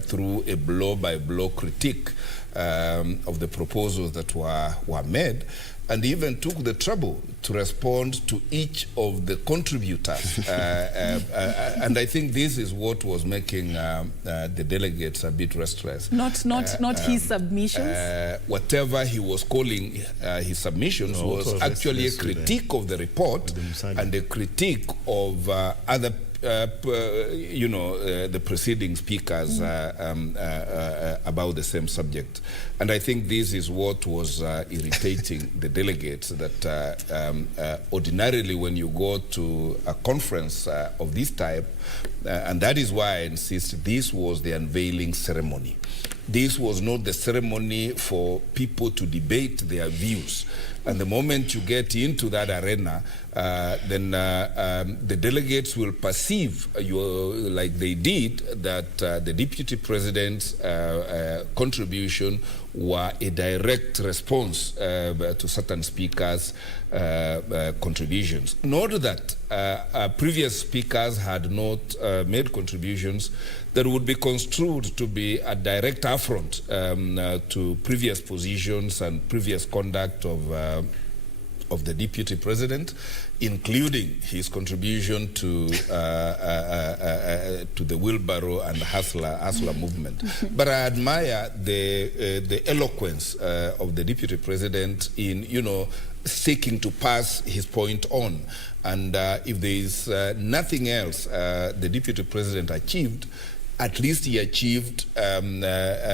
through a blow-by-blow critique of the proposals that were made, and even took the trouble to respond to each of the contributors. And I think this is what was making the delegates a bit restless. Not his submissions? Whatever he was calling his submissions was actually a critique of the report and a critique of other the preceding speakers about the same subject. And I think this is what was irritating the delegates, that ordinarily when you go to a conference of this type, and that is why I insist this was the unveiling ceremony. This was not the ceremony for people to debate their views. And the moment you get into that arena, then the delegates will perceive, like they did, that the Deputy President's contribution were a direct response to certain speakers' contributions. Not that previous speakers had not made contributions that would be construed to be a direct affront to previous positions and previous conduct of the Deputy President, including his contribution to the wheelbarrow and hustler movement. But I admire the eloquence of the Deputy President in, seeking to pass his point on. And if there is nothing else the Deputy President achieved, at least he achieved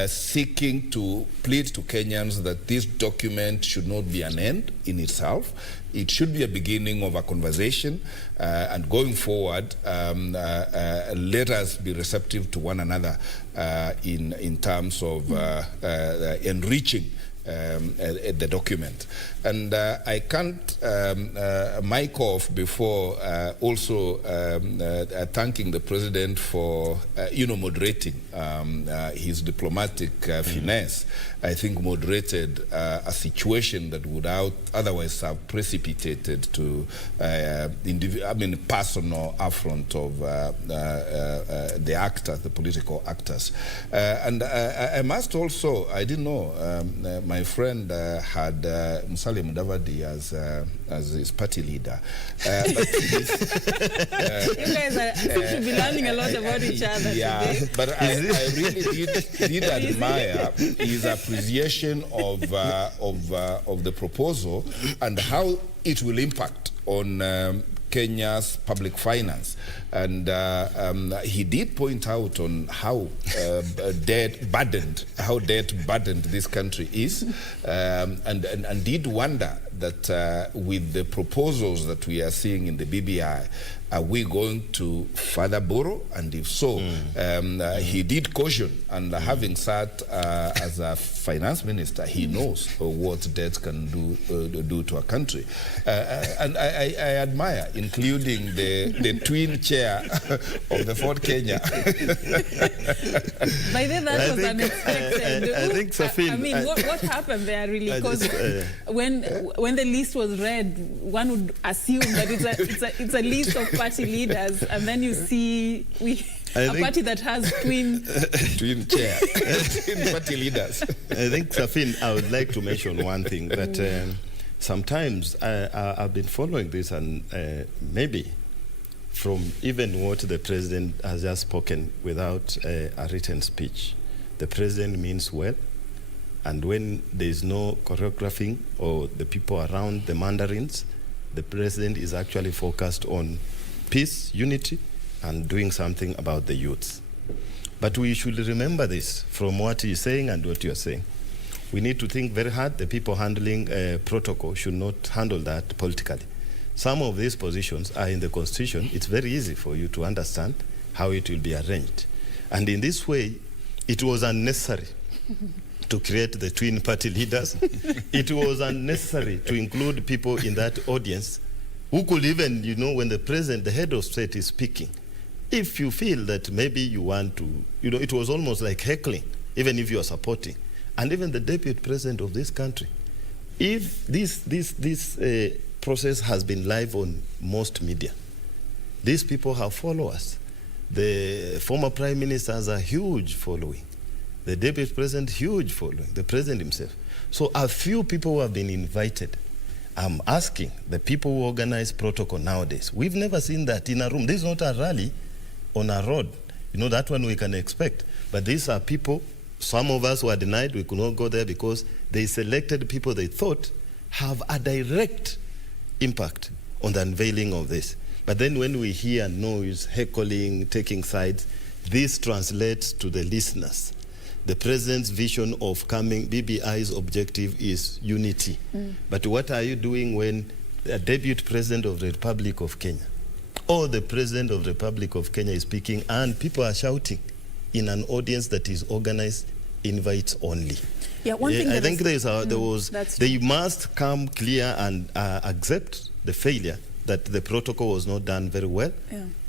seeking to plead to Kenyans that this document should not be an end in itself. It should be a beginning of a conversation, and going forward, let us be receptive to one another in terms of enriching the document. And I can't mic off before also thanking the President for moderating his diplomatic finesse. I think moderated a situation that would otherwise have precipitated to personal affront of the actors, the political actors. And I must also, I didn't know, my friend had Musalia Mudavadi as his party leader. But you guys seem to be learning a lot about each other today. But I really did admire his appreciation of the proposal and how it will impact on Kenya's public finance. And he did point out on how debt burdened this country is, and did wonder that with the proposals that we are seeing in the BBI, are we going to further borrow? And if so, he did caution, and having sat as a finance minister, he knows what debt can do to a country. And I admire, including the twin chair of the Ford Kenya. By then, that was unexpected. I think, Serfine, what happened there really? Because when when the list was read, one would assume that it's a list of party leaders, and then you see a party that has twin chair, twin party leaders. I think, Serfine, I would like to mention one thing, that sometimes I've been following this, and maybe from even what the president has just spoken without a written speech, the president means well. And when there is no choreographing or the people around the mandarins, the president is actually focused on peace, unity, and doing something about the youths. But we should remember this from what he's saying and what you're saying. We need to think very hard. The people handling protocol should not handle that politically. Some of these positions are in the Constitution. It's very easy for you to understand how it will be arranged. And in this way, it was unnecessary to create the twin party leaders. It was unnecessary to include people in that audience who could even, when the president, the head of state is speaking, if you feel that maybe you want to, it was almost like heckling, even if you are supporting. And even the deputy president of this country, if this process has been live on most media, these people have followers. The former prime minister has a huge following. The deputy president, huge following, the president himself. So a few people who have been invited. I'm asking the people who organize protocol nowadays. We've never seen that in a room. This is not a rally on a road. That one we can expect. But these are people, some of us were denied, we could not go there because they selected people they thought have a direct impact on the unveiling of this. But then when we hear noise, heckling, taking sides, this translates to the listeners. The president's vision of coming, BBI's objective is unity. But what are you doing when the deputy president of the Republic of Kenya or the president of the Republic of Kenya is speaking and people are shouting in an audience that is organized invites only? Yeah, one thing I think they must come clear and accept the failure that the protocol was not done very well,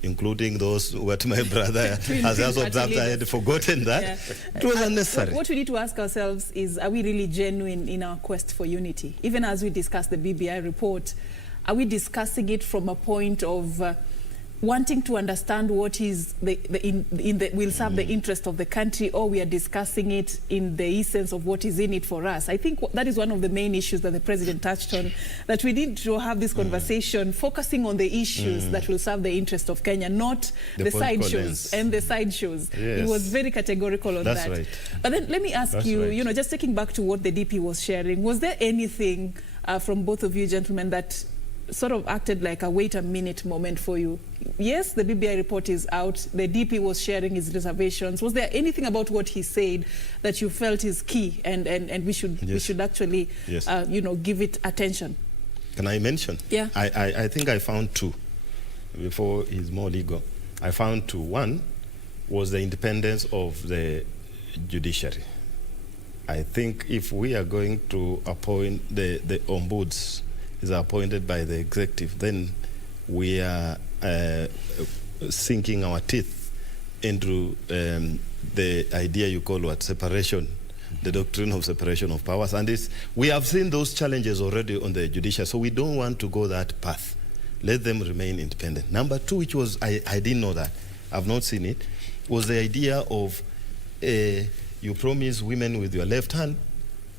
including those what my brother has also observed. I had forgotten that. Yeah. It was unnecessary. What we need to ask ourselves is, are we really genuine in our quest for unity? Even as we discuss the BBI report, are we discussing it from a point of wanting to understand what is will serve the interest of the country, or we are discussing it in the essence of what is in it for us? I think that is one of the main issues that the president touched on, that we need to have this conversation focusing on the issues that will serve the interest of Kenya, not the sideshows and the sideshows. Yes. He was very categorical on that. Right. But then let me ask you, just taking back to what the DP was sharing, was there anything from both of you gentlemen that sort of acted like a wait a minute moment for you? Yes, the BBI report is out. The DP was sharing his reservations. Was there anything about what he said that you felt is key and we should actually give it attention? Can I mention? Yeah. I think I found two before he's more legal. I found two. One was the independence of the judiciary. I think if we are going to appoint the ombuds is appointed by the executive, then we are sinking our teeth into the idea you call separation, the doctrine of separation of powers. And we have seen those challenges already on the judiciary, so we don't want to go that path. Let them remain independent. Number two, which was, I didn't know that, I've not seen it, was the idea of you promise women with your left hand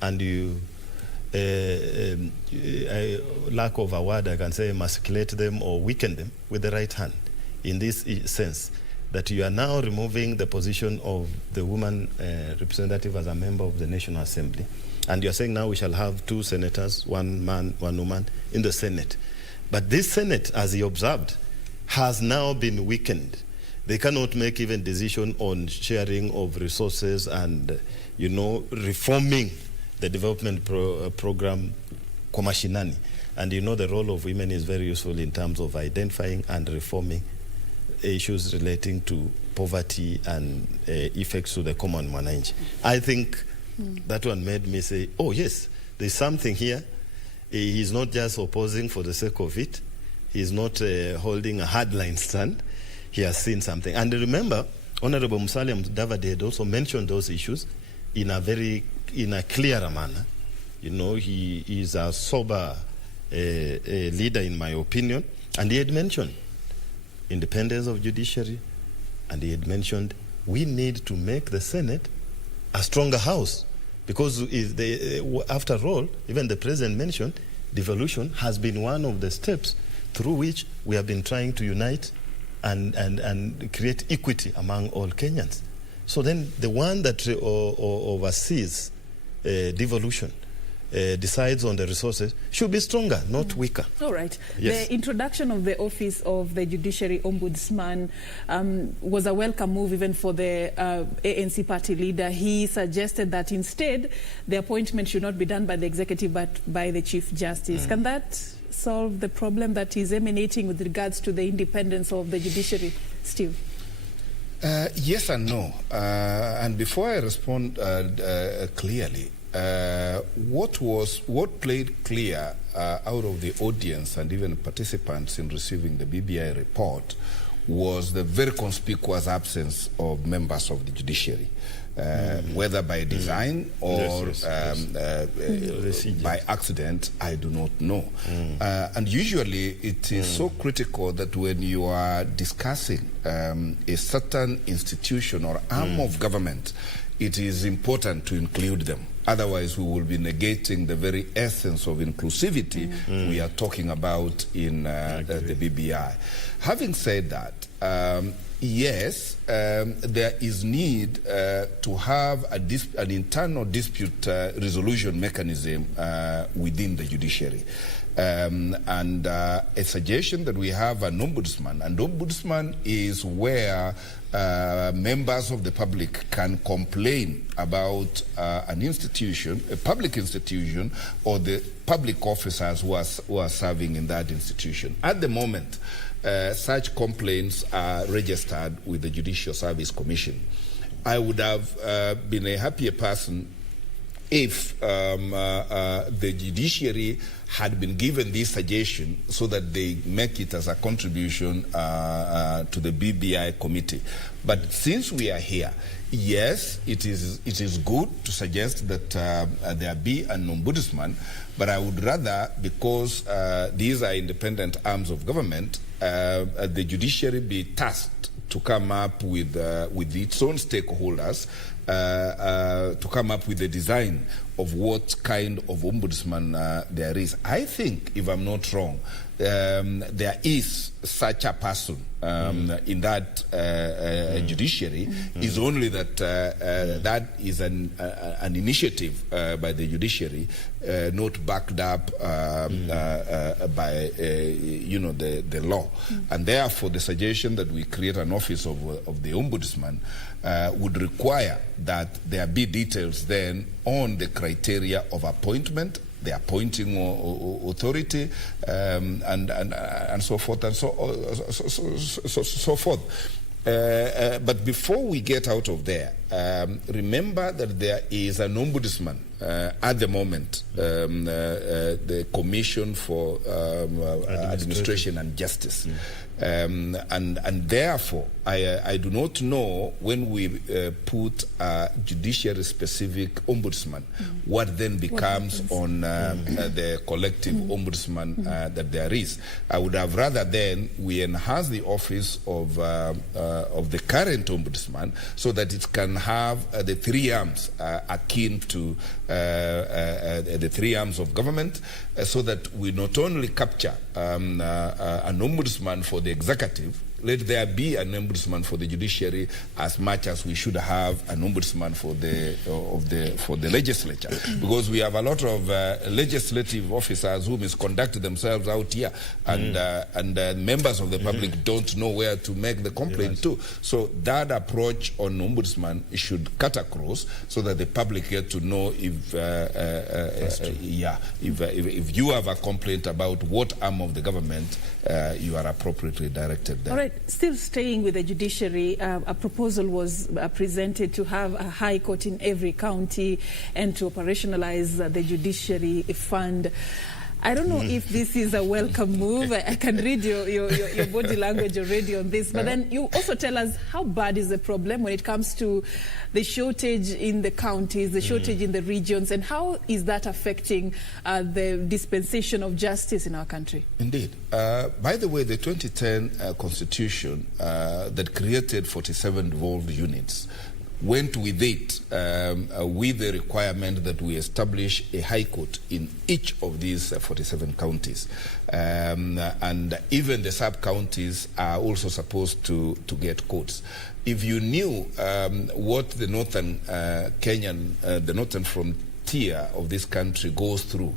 and you lack of a word, I can say emasculate them or weaken them with the right hand, in this sense that you are now removing the position of the woman representative as a member of the National Assembly, and you're saying now we shall have two senators, one man, one woman in the Senate. But this Senate, as he observed, has now been weakened. They cannot make even decision on sharing of resources and reforming the development program kwa mashinani. And the role of women is very useful in terms of identifying and reforming issues relating to poverty and effects to the common mwananchi. I think that one made me say, oh yes, there's something here. He's not just opposing for the sake of it. He's not holding a hardline stand. He has seen something. And remember, Honorable Musalia Mudavadi had also mentioned those issues in a clearer manner. He is a sober leader, in my opinion, and he had mentioned independence of judiciary, and he had mentioned we need to make the Senate a stronger house, because after all, even the president mentioned, devolution has been one of the steps through which we have been trying to unite and create equity among all Kenyans. So then the one that oversees devolution decides on the resources should be stronger, not weaker. All right. Yes. The introduction of the office of the Judiciary Ombudsman was a welcome move even for the ANC party leader. He suggested that instead the appointment should not be done by the executive but by the Chief Justice. Can that solve the problem that is emanating with regards to the independence of the judiciary, Steve? Yes and no. And before I respond clearly, what played clear out of the audience and even participants in receiving the BBI report was the very conspicuous absence of members of the judiciary, whether by design or by accident, I do not know. And usually it is so critical that when you are discussing a certain institution or arm of government, it is important to include them. Otherwise, we will be negating the very essence of inclusivity we are talking about in the BBI. Having said that, yes, there is need to have an internal dispute resolution mechanism within the judiciary. And a suggestion that we have an ombudsman, and ombudsman is where members of the public can complain about an institution, a public institution, or the public officers who are serving in that institution. At the moment, such complaints are registered with the Judicial Service Commission. I would have been a happier person if the judiciary had been given this suggestion so that they make it as a contribution to the BBI committee. But since we are here, yes, it is good to suggest that there be an ombudsman, but I would rather, because these are independent arms of government, the judiciary be tasked to come up with its own stakeholders to come up with a design of what kind of ombudsman there is. I think, if I'm not wrong, there is such a person in that judiciary. Is only that that is an initiative by the judiciary, not backed up by the law, and therefore the suggestion that we create an office of the ombudsman would require that there be details then on the criteria of appointment, the appointing authority, and so forth and so forth. But before we get out of there, remember that there is an ombudsman at the moment, the Commission for Administration and Justice. And therefore, I do not know when we put a judiciary-specific ombudsman, what then becomes on the collective ombudsman that there is. I would have rather then we enhance the office of the current ombudsman so that it can have the three arms akin to the three arms of government, so that we not only capture an ombudsman for the executive, let there be an ombudsman for the judiciary as much as we should have an ombudsman for the legislature, because we have a lot of legislative officers who misconduct themselves out here, and members of the public don't know where to make the complaint to. So that approach on ombudsman should cut across, so that the public get to know if you have a complaint about what arm of the government, you are appropriately directed there. All right. Still staying with the judiciary, a proposal was presented to have a high court in every county and to operationalize the judiciary fund. I don't know if this is a welcome move. I can read your body language already on this. But then you also tell us how bad is the problem when it comes to the shortage in the counties, the shortage in the regions, and how is that affecting the dispensation of justice in our country? Indeed. By the way, the 2010 Constitution that created 47 devolved units went with it with the requirement that we establish a high court in each of these 47 counties. And even the sub-counties are also supposed to get courts. If you knew what the northern the northern frontier of this country goes through,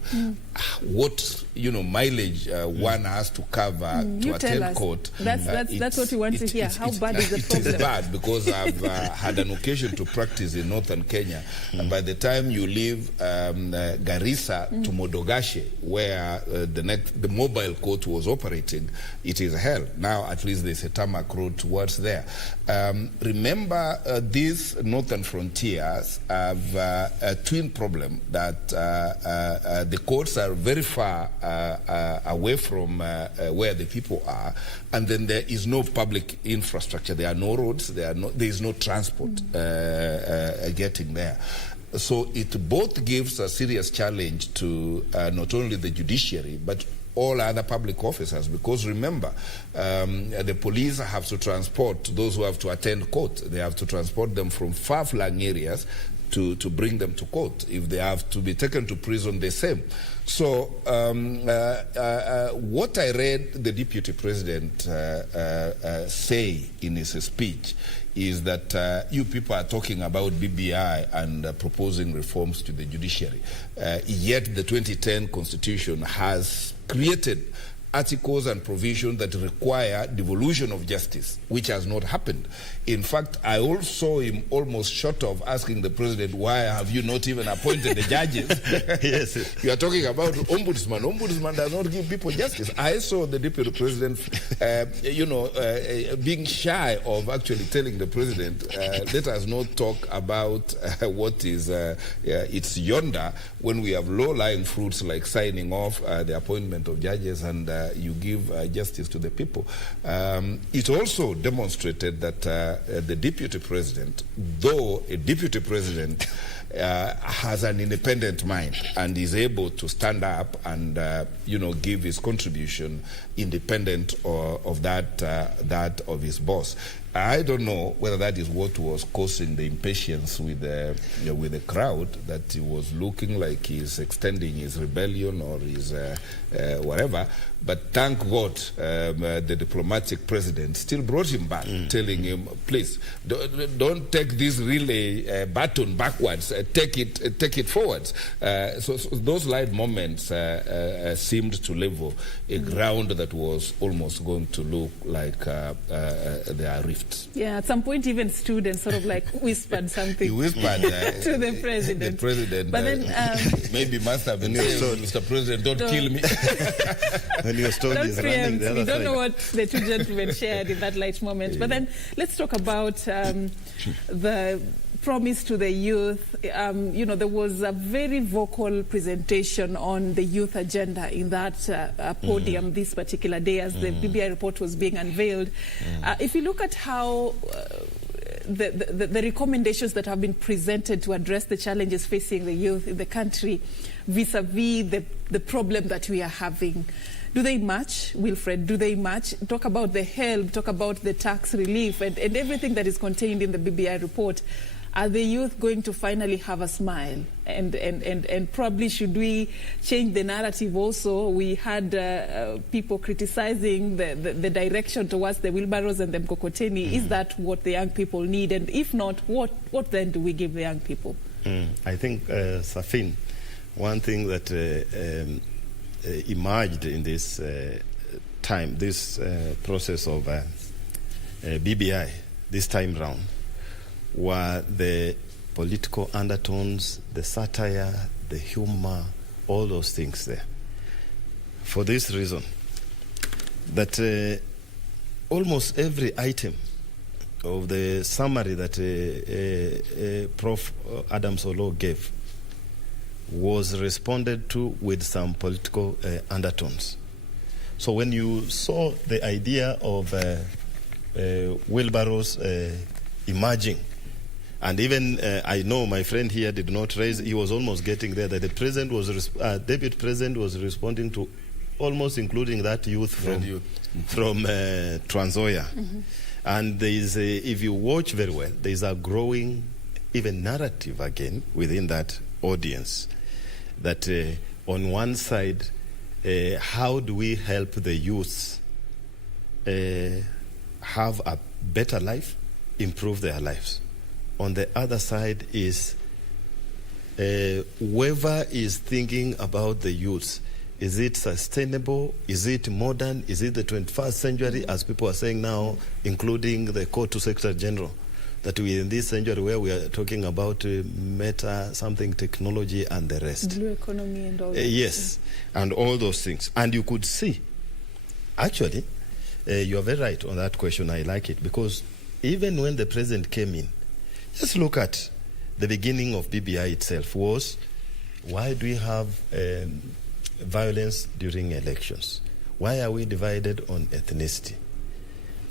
what mileage one has to cover to attend court. That's what we want to hear. How bad is the problem? It is bad because I've had an occasion to practice in northern Kenya, and by the time you leave Garissa to Modogashe, where the mobile court was operating, it is hell. Now at least there's a tarmac road towards there. Remember, these northern frontiers have a twin problem that the courts are very far away from where the people are, and then there is no public infrastructure. There are no roads. There is no transport getting there. So it both gives a serious challenge to not only the judiciary but all other public officers, because remember, the police have to transport those who have to attend court. They have to transport them from far-flung areas to bring them to court. If they have to be taken to prison, the same. So what I read the Deputy President say in his speech is that you people are talking about BBI and proposing reforms to the judiciary. Yet the 2010 Constitution has created articles and provisions that require devolution of justice, which has not happened. In fact, I also saw him almost short of asking the president, why have you not even appointed the judges? Yes. You are talking about ombudsman. Ombudsman does not give people justice. I saw the deputy president, being shy of actually telling the president, let us not talk about what is it's yonder, when we have low-lying fruits like signing off the appointment of judges and you give justice to the people. It also demonstrated that the deputy president, though a deputy president, has an independent mind and is able to stand up and give his contribution independent of that of his boss. I don't know whether that is what was causing the impatience with the crowd, that he was looking like he's extending his rebellion or his whatever. But thank God the diplomatic president still brought him back, telling him, please, don't take this relay baton backwards, take it forwards. So those light moments seemed to level a ground that was almost going to look like there are rifts. Yeah, at some point even students sort of like whispered something. He whispered to the president. The president but then maybe must have been saying, Mr. President, don't kill me. When he was told he's running the other we don't side. know what the two gentlemen shared in that light moment. But then let's talk about the promise to the youth. There was a very vocal presentation on the youth agenda in that podium this particular day as the BBI report was being unveiled. If you look at how the recommendations that have been presented to address the challenges facing the youth in the country vis-a-vis the problem that we are having, do they match, Wilfred? Do they match? Talk about the help, talk about the tax relief and everything that is contained in the BBI report. Are the youth going to finally have a smile? And probably should we change the narrative also? We had people criticizing the direction towards the wheelbarrows and the mkokoteni. Is that what the young people need? And if not, what then do we give the young people? I think, Serfine, one thing that emerged in this time, this process of BBI this time round, were the political undertones, the satire, the humor, all those things there. For this reason, that almost every item of the summary that Prof. Adams Olo gave was responded to with some political undertones. So when you saw the idea of wheelbarrows emerging, and even I know my friend here did not raise, he was almost getting there, that the president was, Deputy President was responding to almost including that youth from Trans Nzoia. And there is if you watch very well, there is a growing even narrative again within that audience that on one side, how do we help the youths have a better life, improve their lives? On the other side is whoever is thinking about the youths, is it sustainable? Is it modern? Is it the 21st century, as people are saying now, including the Court to Secretary General, that we in this century where we are talking about meta, something technology and the rest. Blue economy and all that. Yes, and all those things. And you could see, actually, you are very right on that question. I like it, because even when the president came in, just look at the beginning of BBI itself was, why do we have violence during elections? Why are we divided on ethnicity?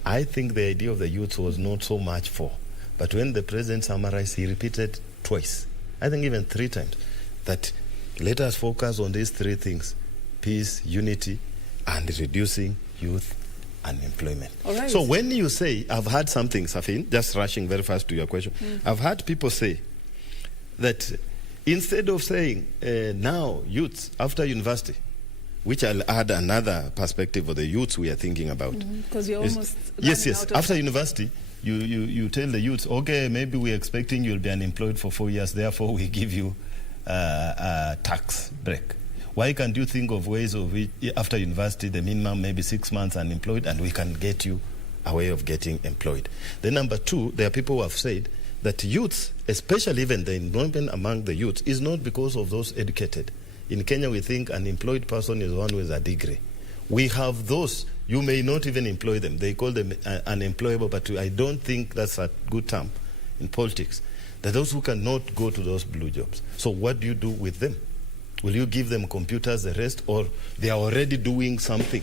I think the idea of the youth was not so much for, but when the president summarized, he repeated twice, I think even 3 times, that let us focus on these 3 things: peace, unity, and reducing youth unemployment. All right. So when you say, I've heard something, Serfine, just rushing very fast to your question, I've heard people say that instead of saying now youths after university, which I'll add another perspective of the youths we are thinking about. Because you're almost yes. After university, you tell the youths, okay, maybe we're expecting you'll be unemployed for 4 years, therefore we give you a tax break. Why can't you think of ways of it, after university, the minimum maybe 6 months unemployed, and we can get you a way of getting employed? Then number 2, there are people who have said that youths, especially even the employment among the youths, is not because of those educated. In Kenya, we think an employed person is one with a degree. We have those, you may not even employ them. They call them unemployable, but I don't think that's a good term in politics. That those who cannot go to those blue jobs. So what do you do with them? Will you give them computers, the rest, or they are already doing something,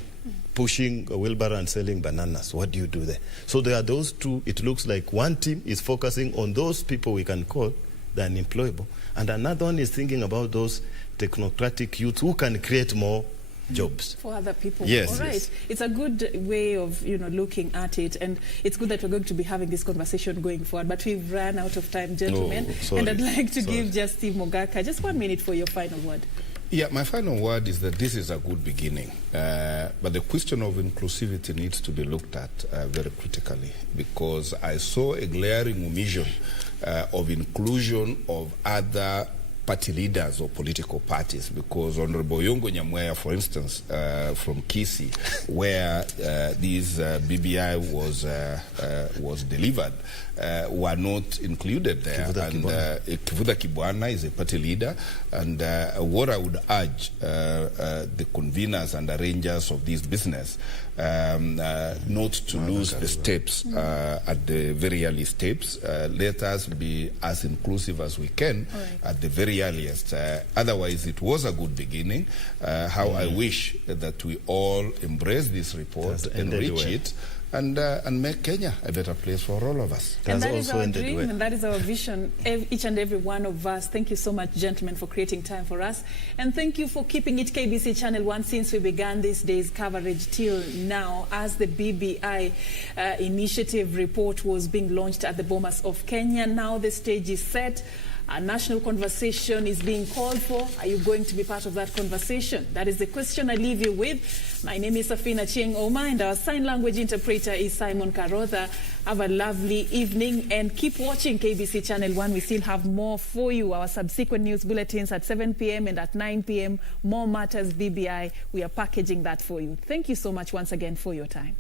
pushing a wheelbarrow and selling bananas? What do you do there? So there are those 2. It looks like one team is focusing on those people we can call the unemployable, and another one is thinking about those technocratic youth who can create more jobs for other people. Yes, all right. yes. It's a good way of looking at it, and it's good that we're going to be having this conversation going forward. But we've run out of time, gentlemen, and I'd like to give just Steve Mogaka just 1 minute for your final word. Yeah, my final word is that this is a good beginning, but the question of inclusivity needs to be looked at very critically, because I saw a glaring omission of inclusion of other party leaders or political parties, because Honorable Yongo Nyamweya, for instance, from Kisii, where this BBI was delivered, were not included there. Kivuda Kibwana is a party leader, and what I would urge the conveners and arrangers of this business not to lose the steps at the very early steps. Let us be as inclusive as we can at the very earliest. Otherwise, it was a good beginning. How I wish that we all embrace this report, enrich it, and make Kenya a better place for all of us. And that is our dream, and that is our vision, each and every one of us. Thank you so much, gentlemen, for creating time for us. And thank you for keeping it KBC Channel 1 since we began this day's coverage till now, as the BBI initiative report was being launched at the Bomas of Kenya. Now the stage is set. A national conversation is being called for. Are you going to be part of that conversation? That is the question I leave you with. My name is Serfine Achieng, and our sign language interpreter is Simon Karotha. Have a lovely evening and keep watching KBC Channel 1. We still have more for you. Our subsequent news bulletins at 7 p.m. and at 9 p.m. More Matters BBI. We are packaging that for you. Thank you so much once again for your time.